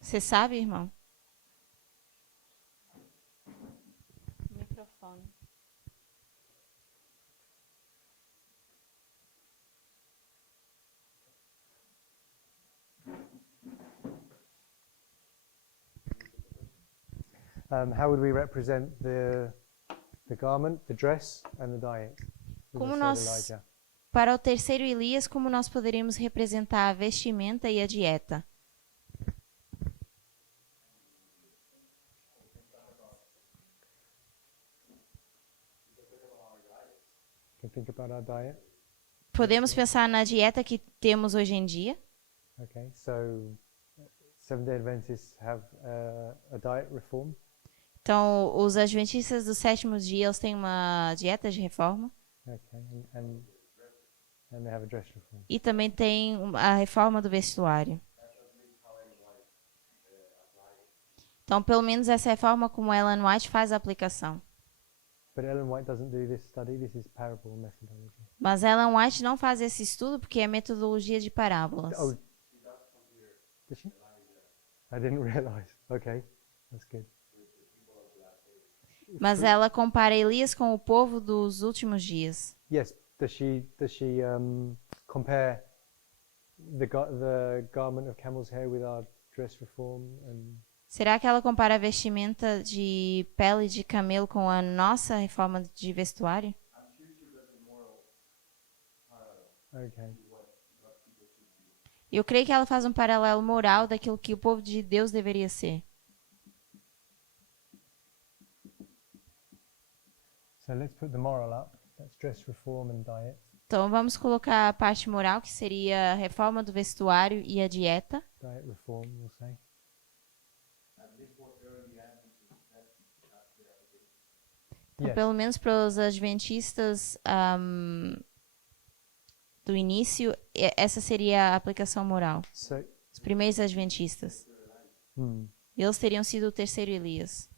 Você sabe, irmão? Microfone. How would we represent the garment, the dress, and the diet? with Como the third nós- Elijah? Para o terceiro Elias, como nós poderíamos representar a vestimenta e a dieta? Can think about our diet. Podemos pensar na dieta que temos hoje em dia. Okay, so Seventh-day Adventists have a diet reform. Então, os adventistas do sétimo dia, eles têm uma dieta de reforma. Okay, and they have a dress reform. E também tem a reforma do vestuário. Então, pelo menos essa é a forma como Ellen White faz a aplicação. But Ellen White doesn't do this study. This is parable methodology. Mas Ellen White não faz esse estudo porque é metodologia de parábolas. Oh, does she? I didn't realize. Okay, that's good. Mas ela compara Elias com o povo dos últimos dias. Yes. Does she compare the garment of camel's hair with our dress reform and Será que ela compara a vestimenta de pele de camelo com a nossa reforma de vestuário? okay? Eu creio que ela faz um paralelo moral daquilo que o povo de Deus deveria ser. So let's put the moral up. That's dress reform and diet. Então vamos colocar a parte moral, que seria a reforma do vestuário e a dieta. Diet reform, we'll say. Então, Yes. pelo menos para os adventistas do início, essa seria a aplicação moral. So, Os primeiros adventistas. Eles teriam sido o terceiro Elias.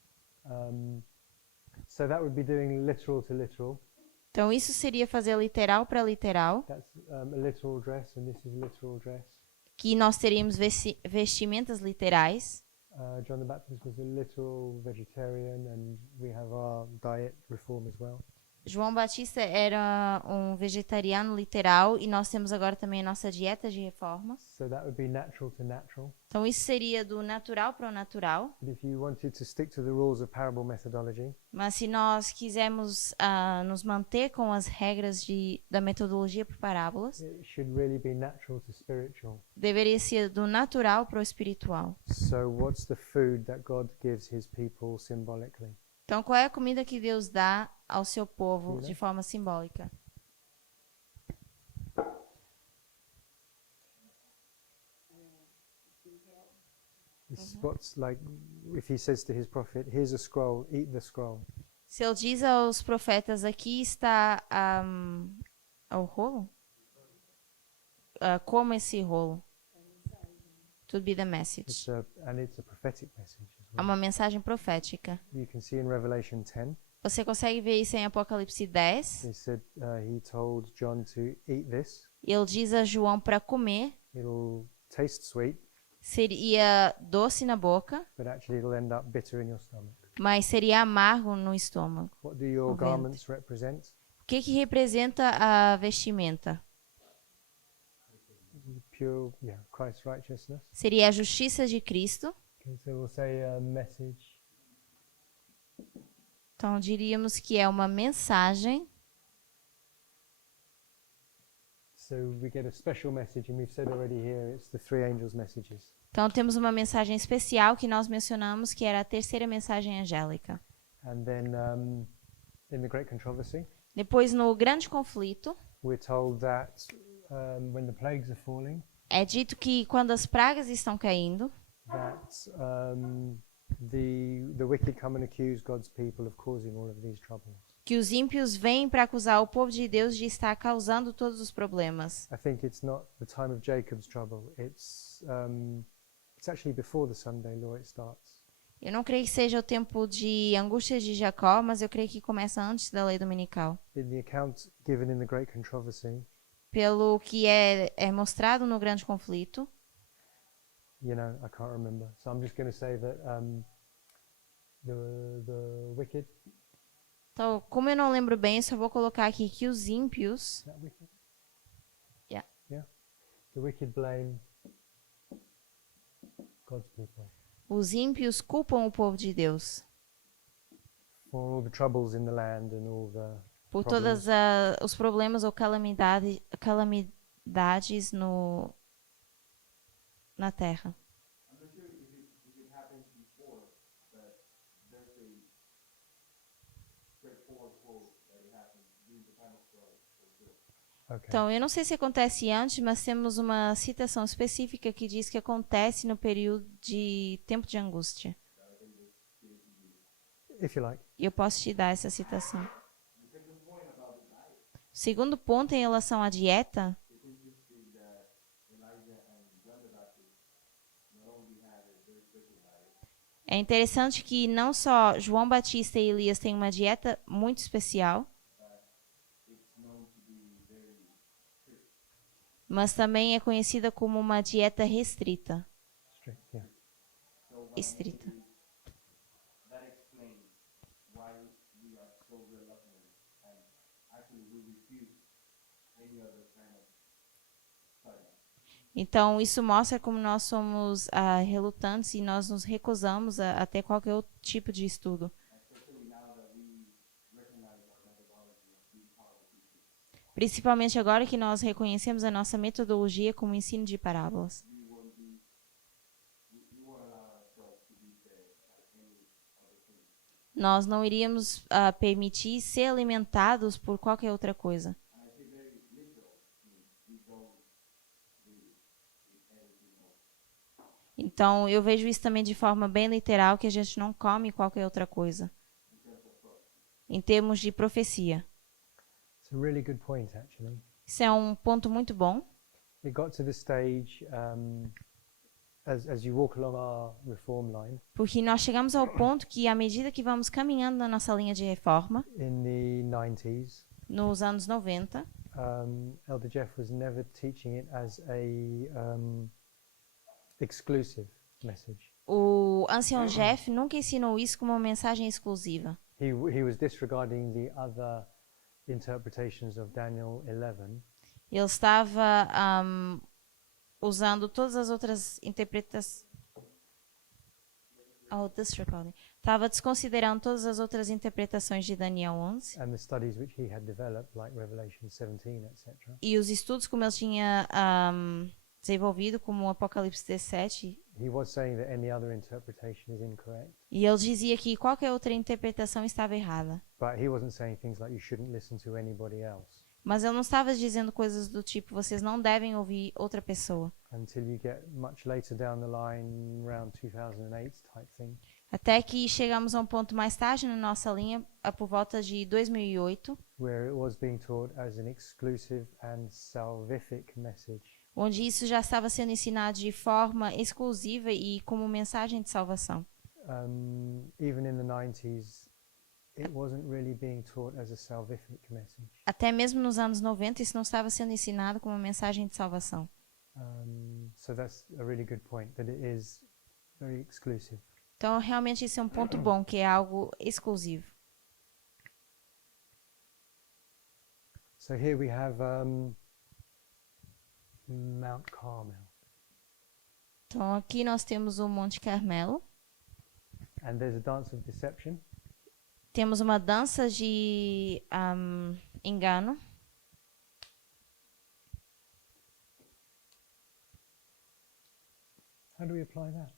so that would be doing literal to literal. Então isso seria fazer literal para literal. That's a literal dress and this is literal dress. que nós teríamos vestimentas literais. John the Baptist was a literal vegetarian, and we have our diet reform as well. João Batista era um vegetariano literal e nós temos agora também a nossa dieta de reforma. So that would be natural to natural. Então isso seria do natural para o natural. But if you wanted to stick to the rules of parable methodology, Mas se nós quisermos nos manter com as regras da metodologia por parábolas, it should really be natural to spiritual. deveria ser do natural para o espiritual. So what's the food that God gives his people symbolically? Então qual é a comida que Deus dá ao seu povo de forma simbólica? It's what's like if he says to his prophet, here's a scroll, eat the scroll. Se ele diz aos profetas, aqui está o rolo? Coma esse rolo. To be the message. And it's a prophetic message as É well. uma mensagem profética. You can see in Revelation 10, Você consegue ver isso em Apocalipse 10. he said he told John to eat this. Ele diz a João para comer. It'll taste sweet, Seria doce na boca, but actually it'll end up bitter in your stomach. mas seria amargo no estômago. What do your O ventre. garments represent? O que representa a vestimenta? Pure, Christ's righteousness. Seria a justiça de Cristo. Okay, so we'll say a message. Então diríamos que é uma mensagem. So we get a special message, and we've said already here, it's the three angels' messages. Então temos uma mensagem especial que nós mencionamos, que era a terceira mensagem angélica. And then in the Great Controversy, Depois, no grande conflito, we're told that when the plagues are falling, é dito que quando as pragas estão caindo, that the wicked come and accuse God's people of causing all of these troubles. que os ímpios vêm para acusar o povo de Deus de estar causando todos os problemas. I think it's not the time of Jacob's trouble. It's actually before the Sunday law it starts. Eu não creio que seja o tempo de angústia de Jacó, mas eu creio que começa antes da lei dominical. In the account given in the Great Controversy, Pelo que é mostrado no grande conflito, I can't remember. So I'm just going to say that the wicked. então, como eu não lembro bem, eu só vou colocar aqui que os ímpios, Is that wicked? Yeah. Yeah. The wicked blame God's people os ímpios culpam o povo de Deus for all the troubles in the land and all the por problems. todos os problemas ou calamidades na terra. I'm not sure if it happens before, but there's a straightforward quote that it happens during the time of Job. Okay. Então, eu não sei se acontece antes, mas temos uma citação específica que diz que acontece no período de tempo de angústia. If you like. E eu posso te dar essa citação. O segundo ponto em relação à dieta é interessante que não só João Batista e Elias têm uma dieta muito especial, mas também é conhecida como uma dieta restrita. Strict, yeah. Estrita. That explains why we are so reluctant and actually we refuse any other kind of study. Então, isso mostra como nós somos relutantes e nós nos recusamos a ter qualquer outro tipo de estudo. Principalmente agora que nós reconhecemos a nossa metodologia como ensino de parábolas. Nós não iríamos permitir ser alimentados por qualquer outra coisa. Então, eu vejo isso também de forma bem literal, que a gente não come qualquer outra coisa. Em termos de profecia. It's a really good point, actually. Isso é um ponto muito bom. It got to the stage as you walk along our reform line Porque nós chegamos ao ponto que, à medida que vamos caminhando na nossa linha de reforma, in the 90s, nos anos 90, Elder Jeff was never teaching it as a exclusive message. O ancião Jeff nunca ensinou isso como uma mensagem exclusiva. He was disregarding the other interpretations of Daniel 11 Ele estava usando todas as outras interpretações. Disregarding. Estava desconsiderando todas as outras interpretações de Daniel 11 and the studies which he had developed, like Revelation 17, etc. e os estudos como ele tinha desenvolvido, como o Apocalipse 17. He was saying that any other interpretation is incorrect, E ele dizia que qualquer outra interpretação estava errada. but he wasn't saying things like you shouldn't listen to anybody else Mas ele não estava dizendo coisas do tipo, vocês não devem ouvir outra pessoa. until you get much later down the line, around 2008 type thing. Até que chegamos a um ponto mais tarde na nossa linha, por volta de 2008, Where it was being taught as an exclusive and salvific message. onde isso já estava sendo ensinado de forma exclusiva e como mensagem de salvação. Even in the 90s, it wasn't really being taught as a salvific message. Até mesmo nos anos 90, isso não estava sendo ensinado como uma mensagem de salvação. So that's a really good point, that it is very exclusive. Então, realmente, isso é um ponto bom, que é algo exclusivo. So here we have Mount Carmel, Então, aqui nós temos o Monte Carmelo. and there's a dance of deception. Temos uma dança de engano. How do we apply that?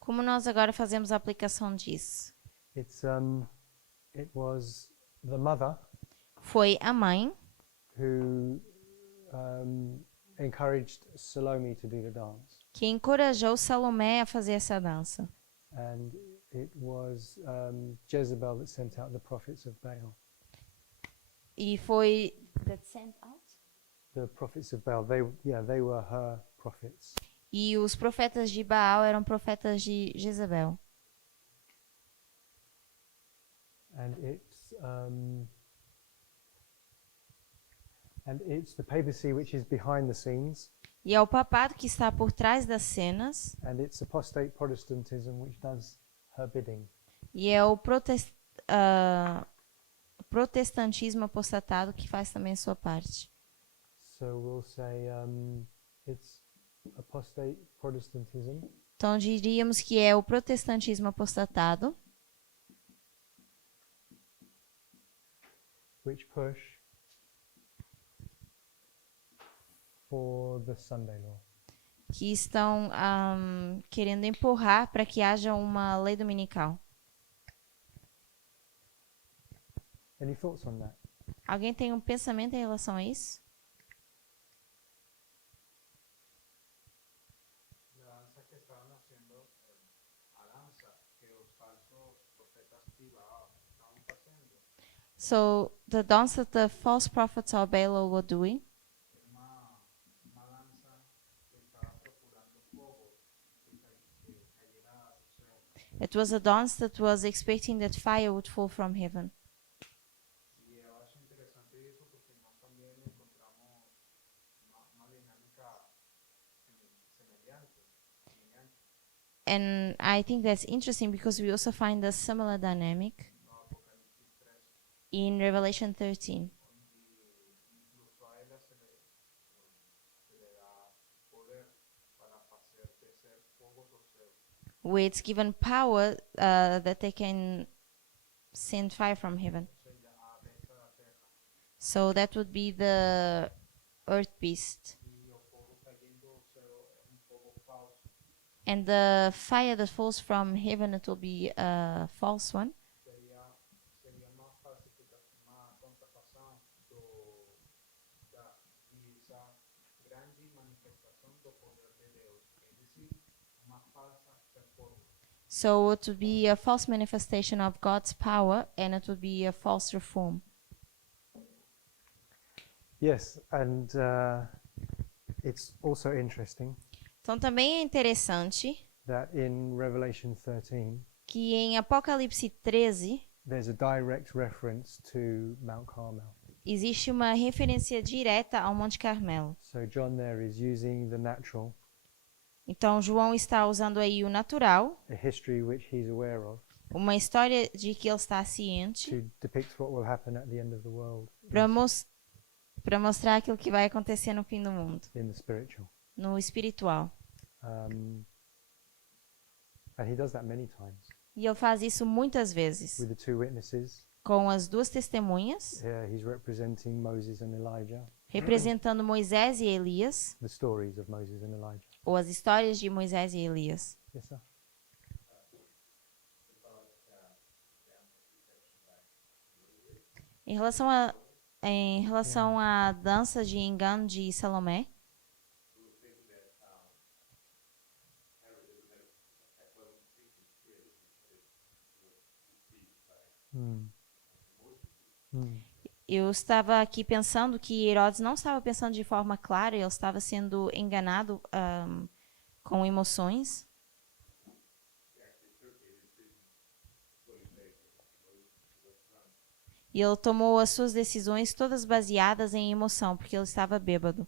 Como nós agora fazemos a aplicação disso? It was the mother Foi a mãe who encouraged Salome to do the dance, que encorajou Salomé a fazer essa dança. and it was Jezebel that sent out the prophets of Baal. E foi The prophets of Baal, they were her prophets. E os profetas de Baal eram profetas de Jezabel. And it's the papacy which is behind the scenes, E é o papado que está por trás das cenas. and it's apostate Protestantism which does her bidding. E é o protestantismo apostatado que faz também a sua parte. So we'll say it's apostate Protestantism Então diríamos que é o protestantismo apostatado which push for the Sunday law. que estão querendo empurrar para que haja uma lei dominical. Any thoughts on that? Alguém tem um pensamento em relação a isso? La danza que estaban haciendo, a danza que los falsos profetas de Baal estaban haciendo, So the dance that the false prophets of Baal were doing, era una danza que estaba procurando fuego que cayera del cielo. it was a dance that was expecting that fire would fall from heaven. Y yo acho interesante eso porque no también encontramos una dinámica semejante. And I think that's interesting because we also find a similar dynamic No Apocalipsis 13, in Revelation 13. donde incluso a ella se le da poder para hacer crecer fuego sobre el cielo. Where it's given power that they can send fire from heaven. O sea, a besta da terra. So that would be the earth beast. Y el fuego cayendo del cielo es un fuego falso. And the fire that falls from heaven, it will be a false one. Seria uma falsificação, uma contrafação dessa grande manifestação do poder de Deus, é decir, uma falsa reforma. So it would be a false manifestation of God's power, and it would be a false reform. Yes, and it's also interesting Então também é interessante that in Revelation 13 que em Apocalipse 13 there's a direct reference to Mount Carmel. existe uma referência direta ao Monte Carmelo. So John there is using the natural, Então, João está usando aí o natural, a history which he's aware of, uma história de que ele está ciente, to depict what will happen at the end of the world para mostrar aquilo que vai acontecer no fim do mundo, in the spiritual. no espiritual. And he does that many times E ele faz isso muitas vezes. with the two witnesses. Com as duas testemunhas, Here he's representing Moses and Elijah, representando Moisés e Elias, the stories of Moses and Elijah. ou as histórias de Moisés e Elias. Yes, sir. Em relação à dança de engano de Salomé, eu estava aqui pensando que Herodes não estava pensando de forma clara, ele estava sendo enganado com emoções. E ele tomou as suas decisões todas baseadas em emoção, porque ele estava bêbado.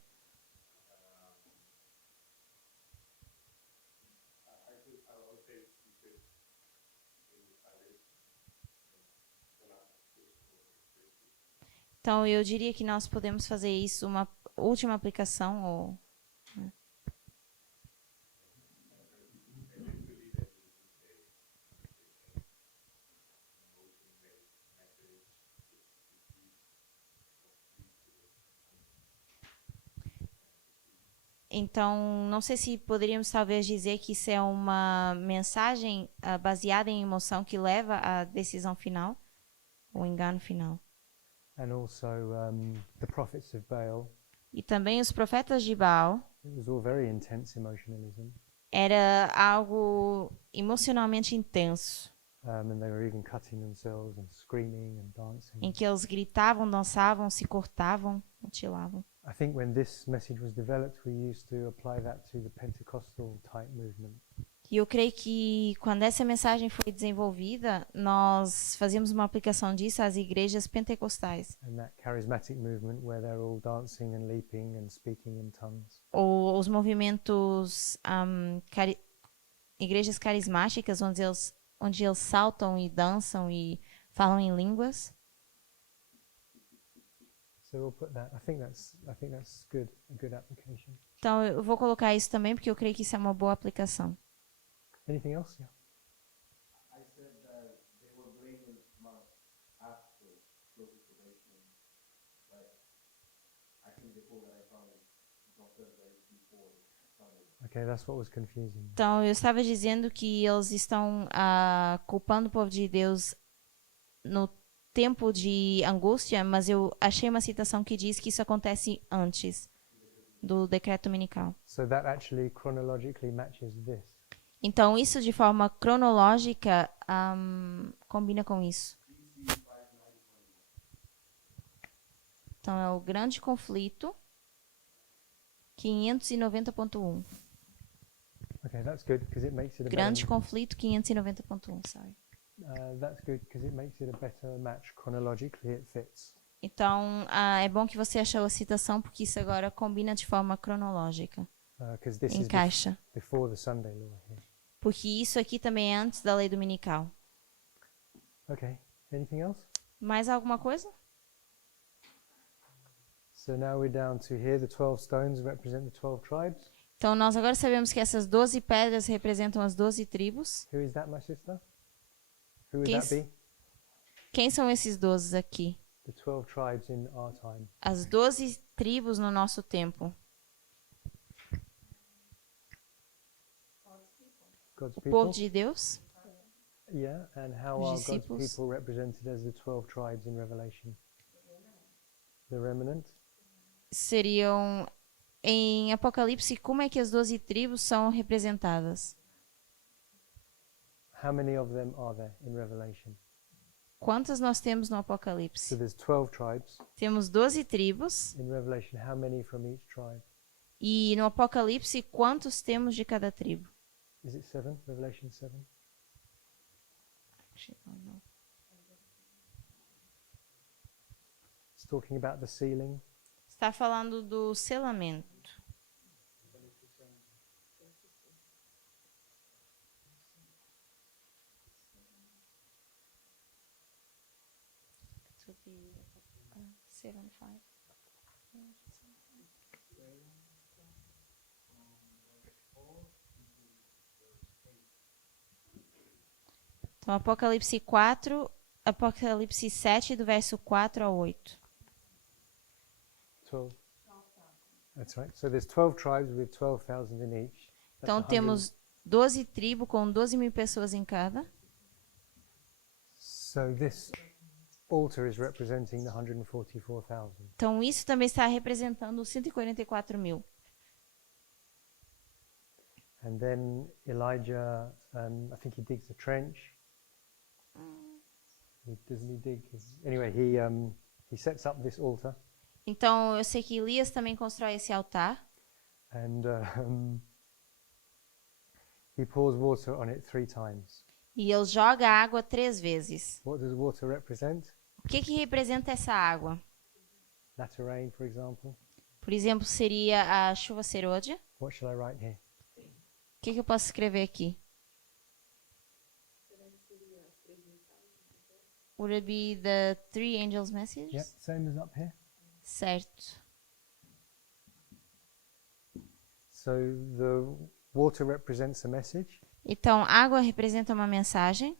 Então, eu diria que nós podemos fazer isso, uma última aplicação, ou então, não sei se poderíamos talvez dizer que isso é uma mensagem baseada em emoção que leva à decisão final, o engano final. And also the prophets of Baal. E também os profetas de Baal. It was all very intense emotionalism. Era algo emocionalmente intenso. And they were even cutting themselves and screaming and dancing. Em que eles gritavam, dançavam, se cortavam, mutilavam. I think when this message was developed, we used to apply that to the Pentecostal type movement. E eu creio que quando essa mensagem foi desenvolvida, nós fazíamos uma aplicação disso às igrejas pentecostais. And that charismatic movement where they're all dancing and leaping and speaking in tongues. Ou os movimentos, igrejas carismáticas, onde eles saltam e dançam e falam em línguas. So we'll put that. I think that's good, a good application. Então eu vou colocar isso também porque eu creio que isso é uma boa aplicação. Anything else? Yeah. I said that they were blameless months after close probation, but actually the quote that I found is not Thursday, it's before Sunday. Okay, that's what was confusing. Então eu estava dizendo que eles estão culpando o povo de Deus no tempo de angústia, mas eu achei uma citação que diz que isso acontece antes do decreto dominical. So that actually chronologically matches this. Então, isso de forma cronológica combina com isso. Então, é o grande conflito 590.1. Okay, that's good because it makes it a Grande better, conflito 590.1, sorry. that's good because it makes it a better match chronologically. It fits. Então, é bom que você achou a citação, porque isso agora combina de forma cronológica. Because this is Encaixa. before the Sunday law here. Porque isso aqui também é antes da lei dominical. Okay, anything else? Mais alguma coisa? So now we're down to here. The 12 stones represent the 12 tribes. Então, nós agora sabemos que essas 12 pedras representam as 12 tribos. Who is that, my sister? Who would Quem that be? Quem são esses 12 aqui? The 12 tribes in our time. As 12 tribos no nosso tempo. God's O people. povo de Deus. Yeah, and how Os are God's discípulos. people represented as the 12 tribes in Revelation? The remnant. Seriam, em Apocalipse, como é que as 12 tribos são representadas? How many of them are there in Revelation? Quantas nós temos no So Apocalipse? there's 12 tribes. Temos 12 tribos. In Revelation, how many from each tribe? E no Apocalipse, quantos temos de cada tribo? Is it 7? Revelation 7? It's talking about the sealing. Está falando do selamento. To be 7:5. Então, Apocalipse 7, do verso 4 ao 8. 12. That's right. So there's 12 tribes with 12,000 in each. That's Então, 100 temos 12 tribos com 12.000 pessoas em cada. So this altar is representing the 144,000. Então, isso também está representando os 144.000. And then Elijah, I think he digs a trench. Doesn't he dig? Anyway, he sets up this altar, Então, eu sei que Elias também constrói esse altar. and he pours water on it 3 times. E ele joga a água 3 vezes. What does water represent? O que representa essa água? Latter rain, for example. Por exemplo, seria a chuva serôdia. What shall I write here? O que eu posso escrever aqui? Would it be the 3 angels' messages? Yeah, same as up here. Certo. So the water represents a message. Então, água representa uma mensagem.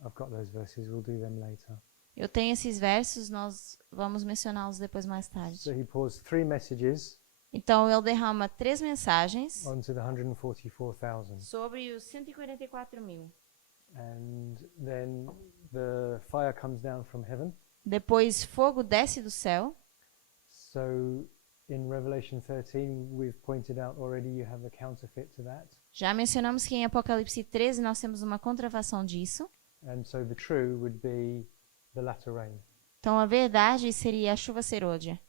I've got those verses. We'll do them later. Eu tenho esses versos, nós vamos mencioná-los depois mais tarde. So he pours 3 messages Então, ele derrama 3 mensagens onto the 144,000. sobre os 144.000. And then the fire comes down from heaven. Depois, fogo desce do céu. So in Revelation 13, we've pointed out already you have a counterfeit to that. Já mencionamos que em Apocalipse 13 nós temos uma contrafação disso. And so the true would be the latter rain. Então, a verdade seria a chuva serôdia.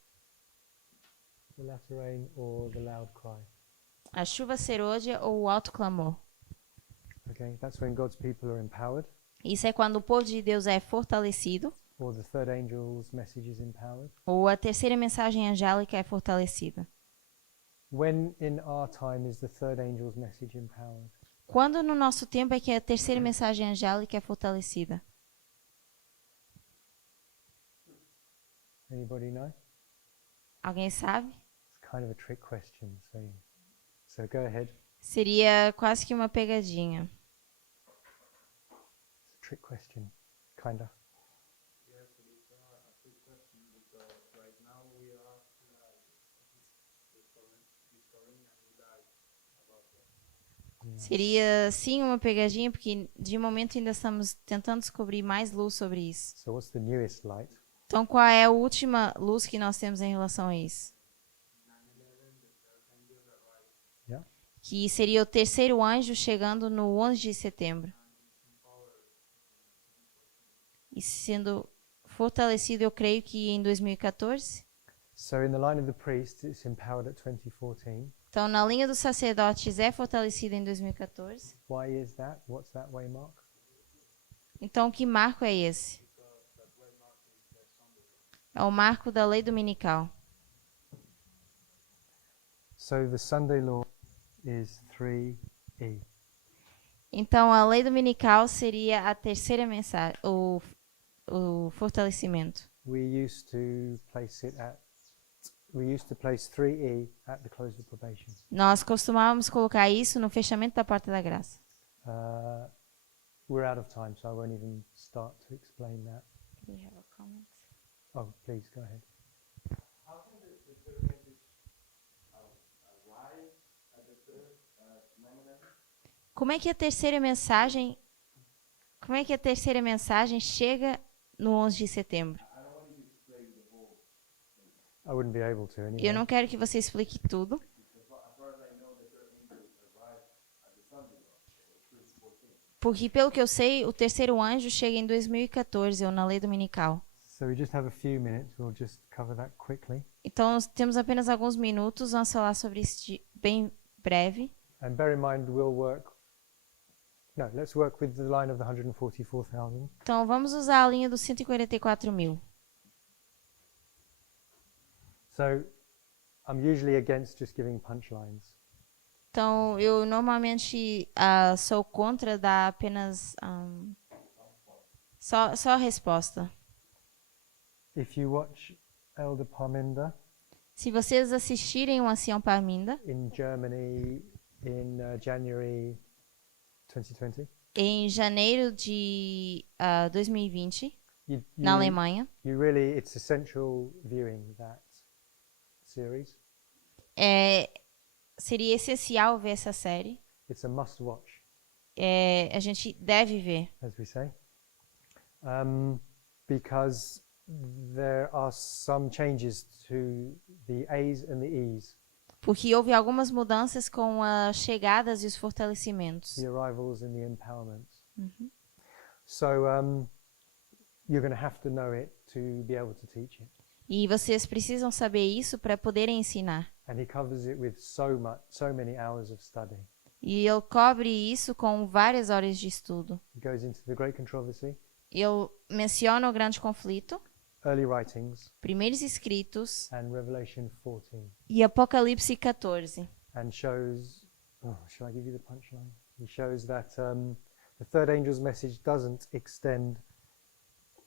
The latter rain or the loud cry. A chuva serôdia ou o alto clamor. Okay, that's when God's people are empowered, Isso é quando o povo de Deus é fortalecido, or the third angel's message is empowered. ou a terceira mensagem angélica é fortalecida. When in our time is the third angel's message empowered? Quando no nosso tempo é que a terceira mensagem angélica é fortalecida? Anybody know? Alguém sabe? It's kind of a trick question. So go ahead. Seria quase que uma pegadinha. It's a trick question, kinda. Yes, it is a quick question because right now we are discovering a new light about that. Seria sim uma pegadinha, porque de momento ainda estamos tentando descobrir mais luz sobre isso. So what's the newest light? Então, qual é a última luz que nós temos em relação a isso? Yeah. Que seria o terceiro anjo chegando no 11 de setembro. E sendo fortalecido, eu creio que em 2014. So in the line of the priest, it's empowered at 2014. Então, na linha dos sacerdotes é fortalecido em 2014. Why is that? What's that waymark? Então, que marco é esse? É o marco da lei dominical. So the Sunday law is 3E. Então, a lei dominical seria a terceira mensagem, o fortalecimento. We used to place 3E at the close of probation. Nós costumávamos colocar isso no fechamento da porta da graça. We're out of time, so I won't even start to explain that. Oh, please go ahead. How can the third message arrive at the third phenomenon? Como é que a terceira mensagem chega no 11 de setembro? I don't want you to explain the whole thing. I wouldn't be able to anyway. Eu não quero que você explique tudo, As far as I know, the third angel arrived at the Sunday law, or 2014. porque pelo que eu sei, o terceiro anjo chega em 2014, ou na lei dominical. So we just have a few minutes. We'll just cover that quickly. Então, nós temos apenas alguns minutos, vamos falar sobre isso bem breve. And bear in mind, we'll work No, let's work with the line of the 144,000. Então, vamos usar a linha dos 144 mil. So I'm usually against just giving punchlines. Então, eu normalmente sou contra dar apenas só a resposta. If you watch Elder Parminder Se vocês assistirem o Ancião Parminda, in Germany in January 2020, em janeiro de 2020, you, na you, Alemanha, you really, it's essential viewing that series. seria essencial ver essa série. It's a must watch, A gente deve ver. as we say, because there are some changes to the A's and the E's, Porque houve algumas mudanças com as chegadas e os fortalecimentos. the arrivals and the empowerments. So you're going to have to know it to be able to teach it. E vocês precisam saber isso para poderem ensinar. And he covers it with so many hours of study. E ele cobre isso com várias horas de estudo. He goes into the great controversy, Ele menciona o grande conflito, early writings, primeiros escritos and Revelation 14, e Apocalipse 14. and shows. Oh, shall I give you the punchline? He shows that the third angel's message doesn't extend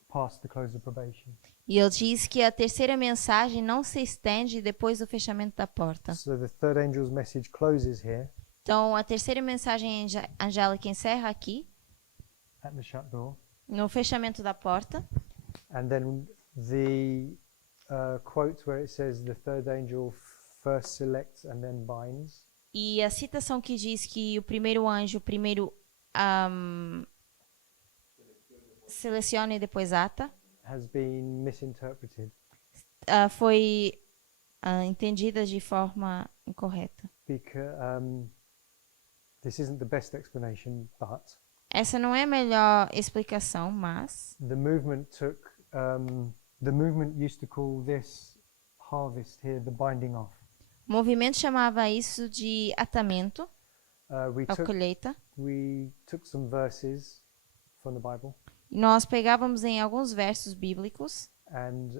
past the close of probation. E ele diz que a terceira mensagem não se estende depois do fechamento da porta. So the third angel's message closes here Então, a terceira mensagem angélica encerra aqui, at the shut door, no fechamento da porta. and then the quote where it says the third angel first selects and then binds. E a citação que diz que o primeiro anjo primeiro seleciona e depois ata, Has been misinterpreted foi entendida de forma incorreta. because this isn't the best explanation, but Essa não é a melhor explicação, mas the movement used to call this harvest here the binding off. o movimento chamava isso de atamento, a colheita. We took some verses from the Bible E nós pegávamos em alguns versos bíblicos and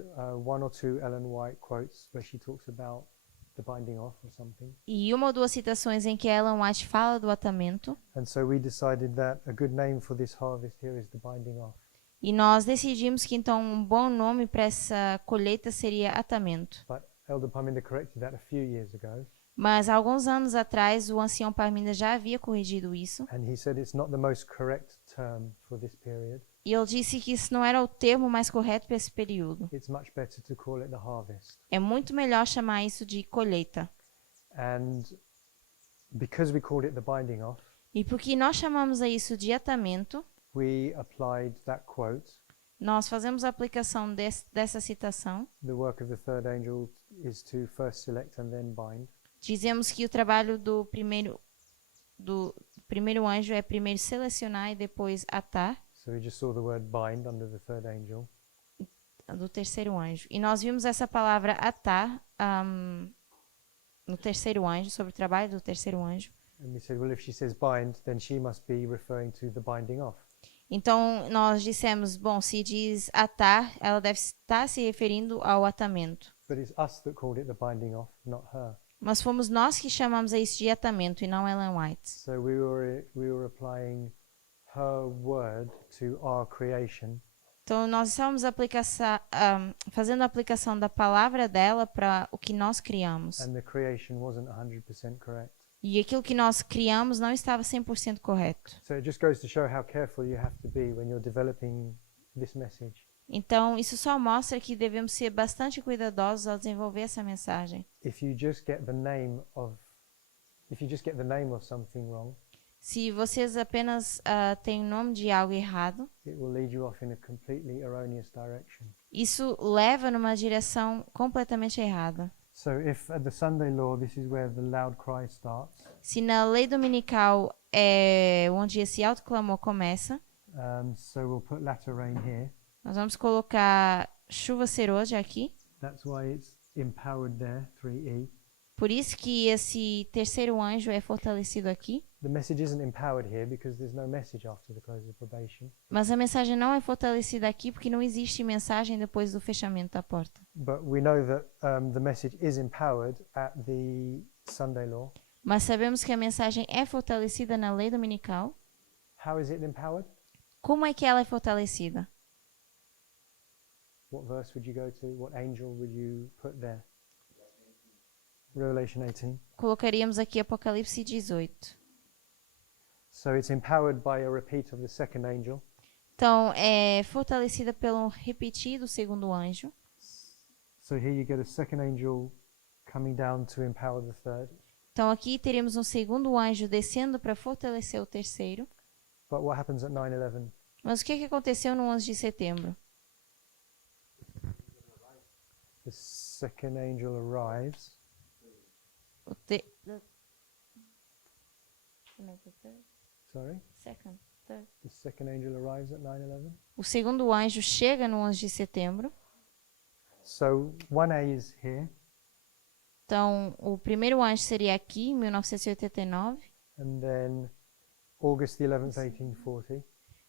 one or two Ellen White quotes where she talks about the binding off or something. e uma ou duas citações em que Ellen White fala do atamento. And so we decided that a good name for this harvest here is the binding off. E nós decidimos que então um bom nome para essa colheita seria atamento. But Elder Parminder corrected that a few years ago, Mas alguns anos atrás o ancião Parminda já havia corrigido isso. and he said it's not the most correct term for this period. E ele disse que isso não era o termo mais correto para esse período. It's much better to call it the harvest. É muito melhor chamar isso de colheita. And because we called it the binding off, E porque nós chamamos a isso de atamento, we applied that quote. nós fazemos a aplicação dessa citação. The work of the third angel is to first select and then bind. Dizemos que o trabalho do primeiro anjo é primeiro selecionar e depois atar, So we just saw the word bind under the third angel. do terceiro anjo. E nós vimos essa palavra atar no terceiro anjo, sobre o trabalho do terceiro anjo. And we said, well, if she says bind, then she must be referring to the binding off. Então, nós dissemos, bom, se diz atar, ela deve estar se referindo ao atamento. But it's us that called it the binding off, not her. Mas fomos nós que chamamos a isso de atamento e não Ellen White. So we were applying her word to our creation, Então, nós estávamos fazendo a aplicação da palavra dela para o que nós criamos. and the creation wasn't 100% correct. E aquilo que nós criamos não estava 100% correto. So it just goes to show how careful you have to be when you're developing this message. Então, isso só mostra que devemos ser bastante cuidadosos ao desenvolver essa mensagem. If you just get the name of something wrong, Se vocês apenas têm o nome de algo errado, it will lead you off in a completely erroneous direction. isso leva numa direção completamente errada. So if at the Sunday law, this is where the loud cry starts, Se na lei dominical é onde esse autoclamor começa, so we'll put latter rain here. nós vamos colocar chuva serôdia aqui. That's why it's empowered there, 3E. Por isso que esse terceiro anjo é fortalecido aqui. The message isn't empowered here because there's no message after the close of probation. Mas a mensagem não é fortalecida aqui porque não existe mensagem depois do fechamento da porta. But we know that the message is empowered at the Sunday law. Mas sabemos que a mensagem é fortalecida na lei dominical. How is it empowered? Como é que ela é fortalecida? What verse would you go to? What angel would you put there? Revelation 18. Colocaríamos aqui Apocalipse 18. So it's empowered by a repeat of the second angel. Então, é fortalecida pelo repetir do segundo anjo. So here you get a second angel coming down to empower the third. Então, aqui teríamos um segundo anjo descendo para fortalecer o terceiro. But what happens at 9/11? Mas o que aconteceu no 11 de setembro? The second angel arrives. O te... Sorry? Second, third. The second angel arrives at 9/11. O segundo anjo chega no 11 de setembro. So 1A is here, Então, o primeiro anjo seria aqui, em 1989. and then August the 11th, 1840.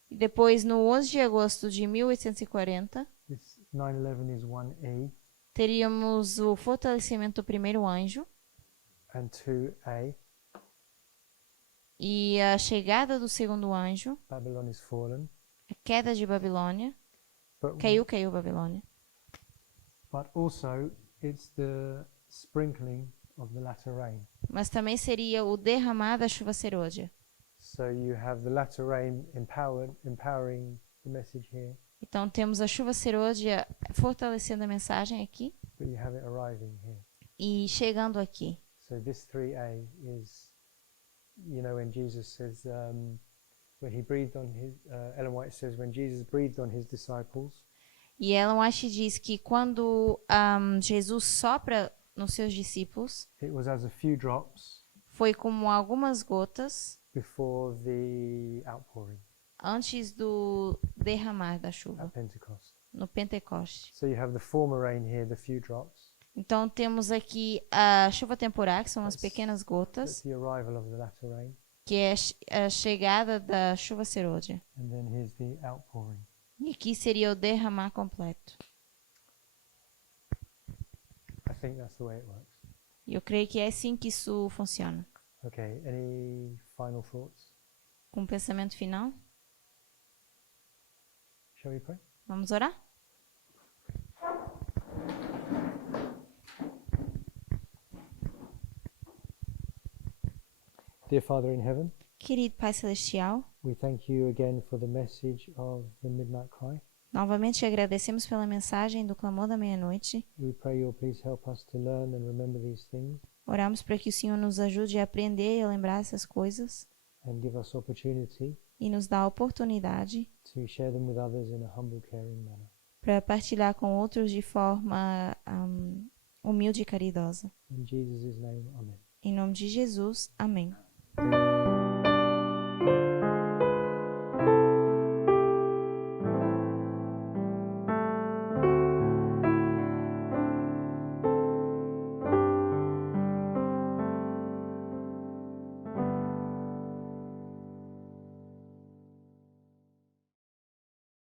E depois, no 11 de agosto de 1840, This 9/11 is 1E teríamos o fortalecimento do primeiro anjo and 2A. e a chegada do segundo anjo, Babylon is fallen. a queda de Babilônia. But, Caiu Babilônia. but also it's the sprinkling of the latter rain. Mas também seria o derramar da chuva serôdia. So you have the latter rain empowering the message here, Então, temos a chuva serôdia fortalecendo a mensagem aqui but you have it arriving here. e chegando aqui. So this 3A is, when Jesus says, when he breathed on his, Ellen White says, when Jesus breathed on his disciples, E Ellen White diz que quando Jesus sopra nos seus discípulos, it was as a few drops foi como algumas gotas before the outpouring antes do derramar da chuva, at Pentecost. no Pentecoste. So you have the former rain here, the few drops, Então, temos aqui a chuva temporária, que são as pequenas that's gotas, the arrival of the latter rain, que é a chegada da chuva serôdia. and then here's the outpouring. E aqui seria o derramar completo. I think that's the way it works. E eu creio que é assim que isso funciona. Okay, any final thoughts? Com um pensamento final, Shall we pray? vamos orar? Dear Father in heaven, Querido Pai Celestial, we thank you again for the message of the Midnight Cry. novamente agradecemos pela mensagem do clamor da meia-noite. We pray you'll please help us to learn and remember these things Oramos para que o Senhor nos ajude a aprender e a lembrar essas coisas and give us opportunity e nos dá a oportunidade to share them with others in a humble, caring manner. para partilhar com outros de forma humilde e caridosa. In Jesus' name, amen. Em nome de Jesus, amém.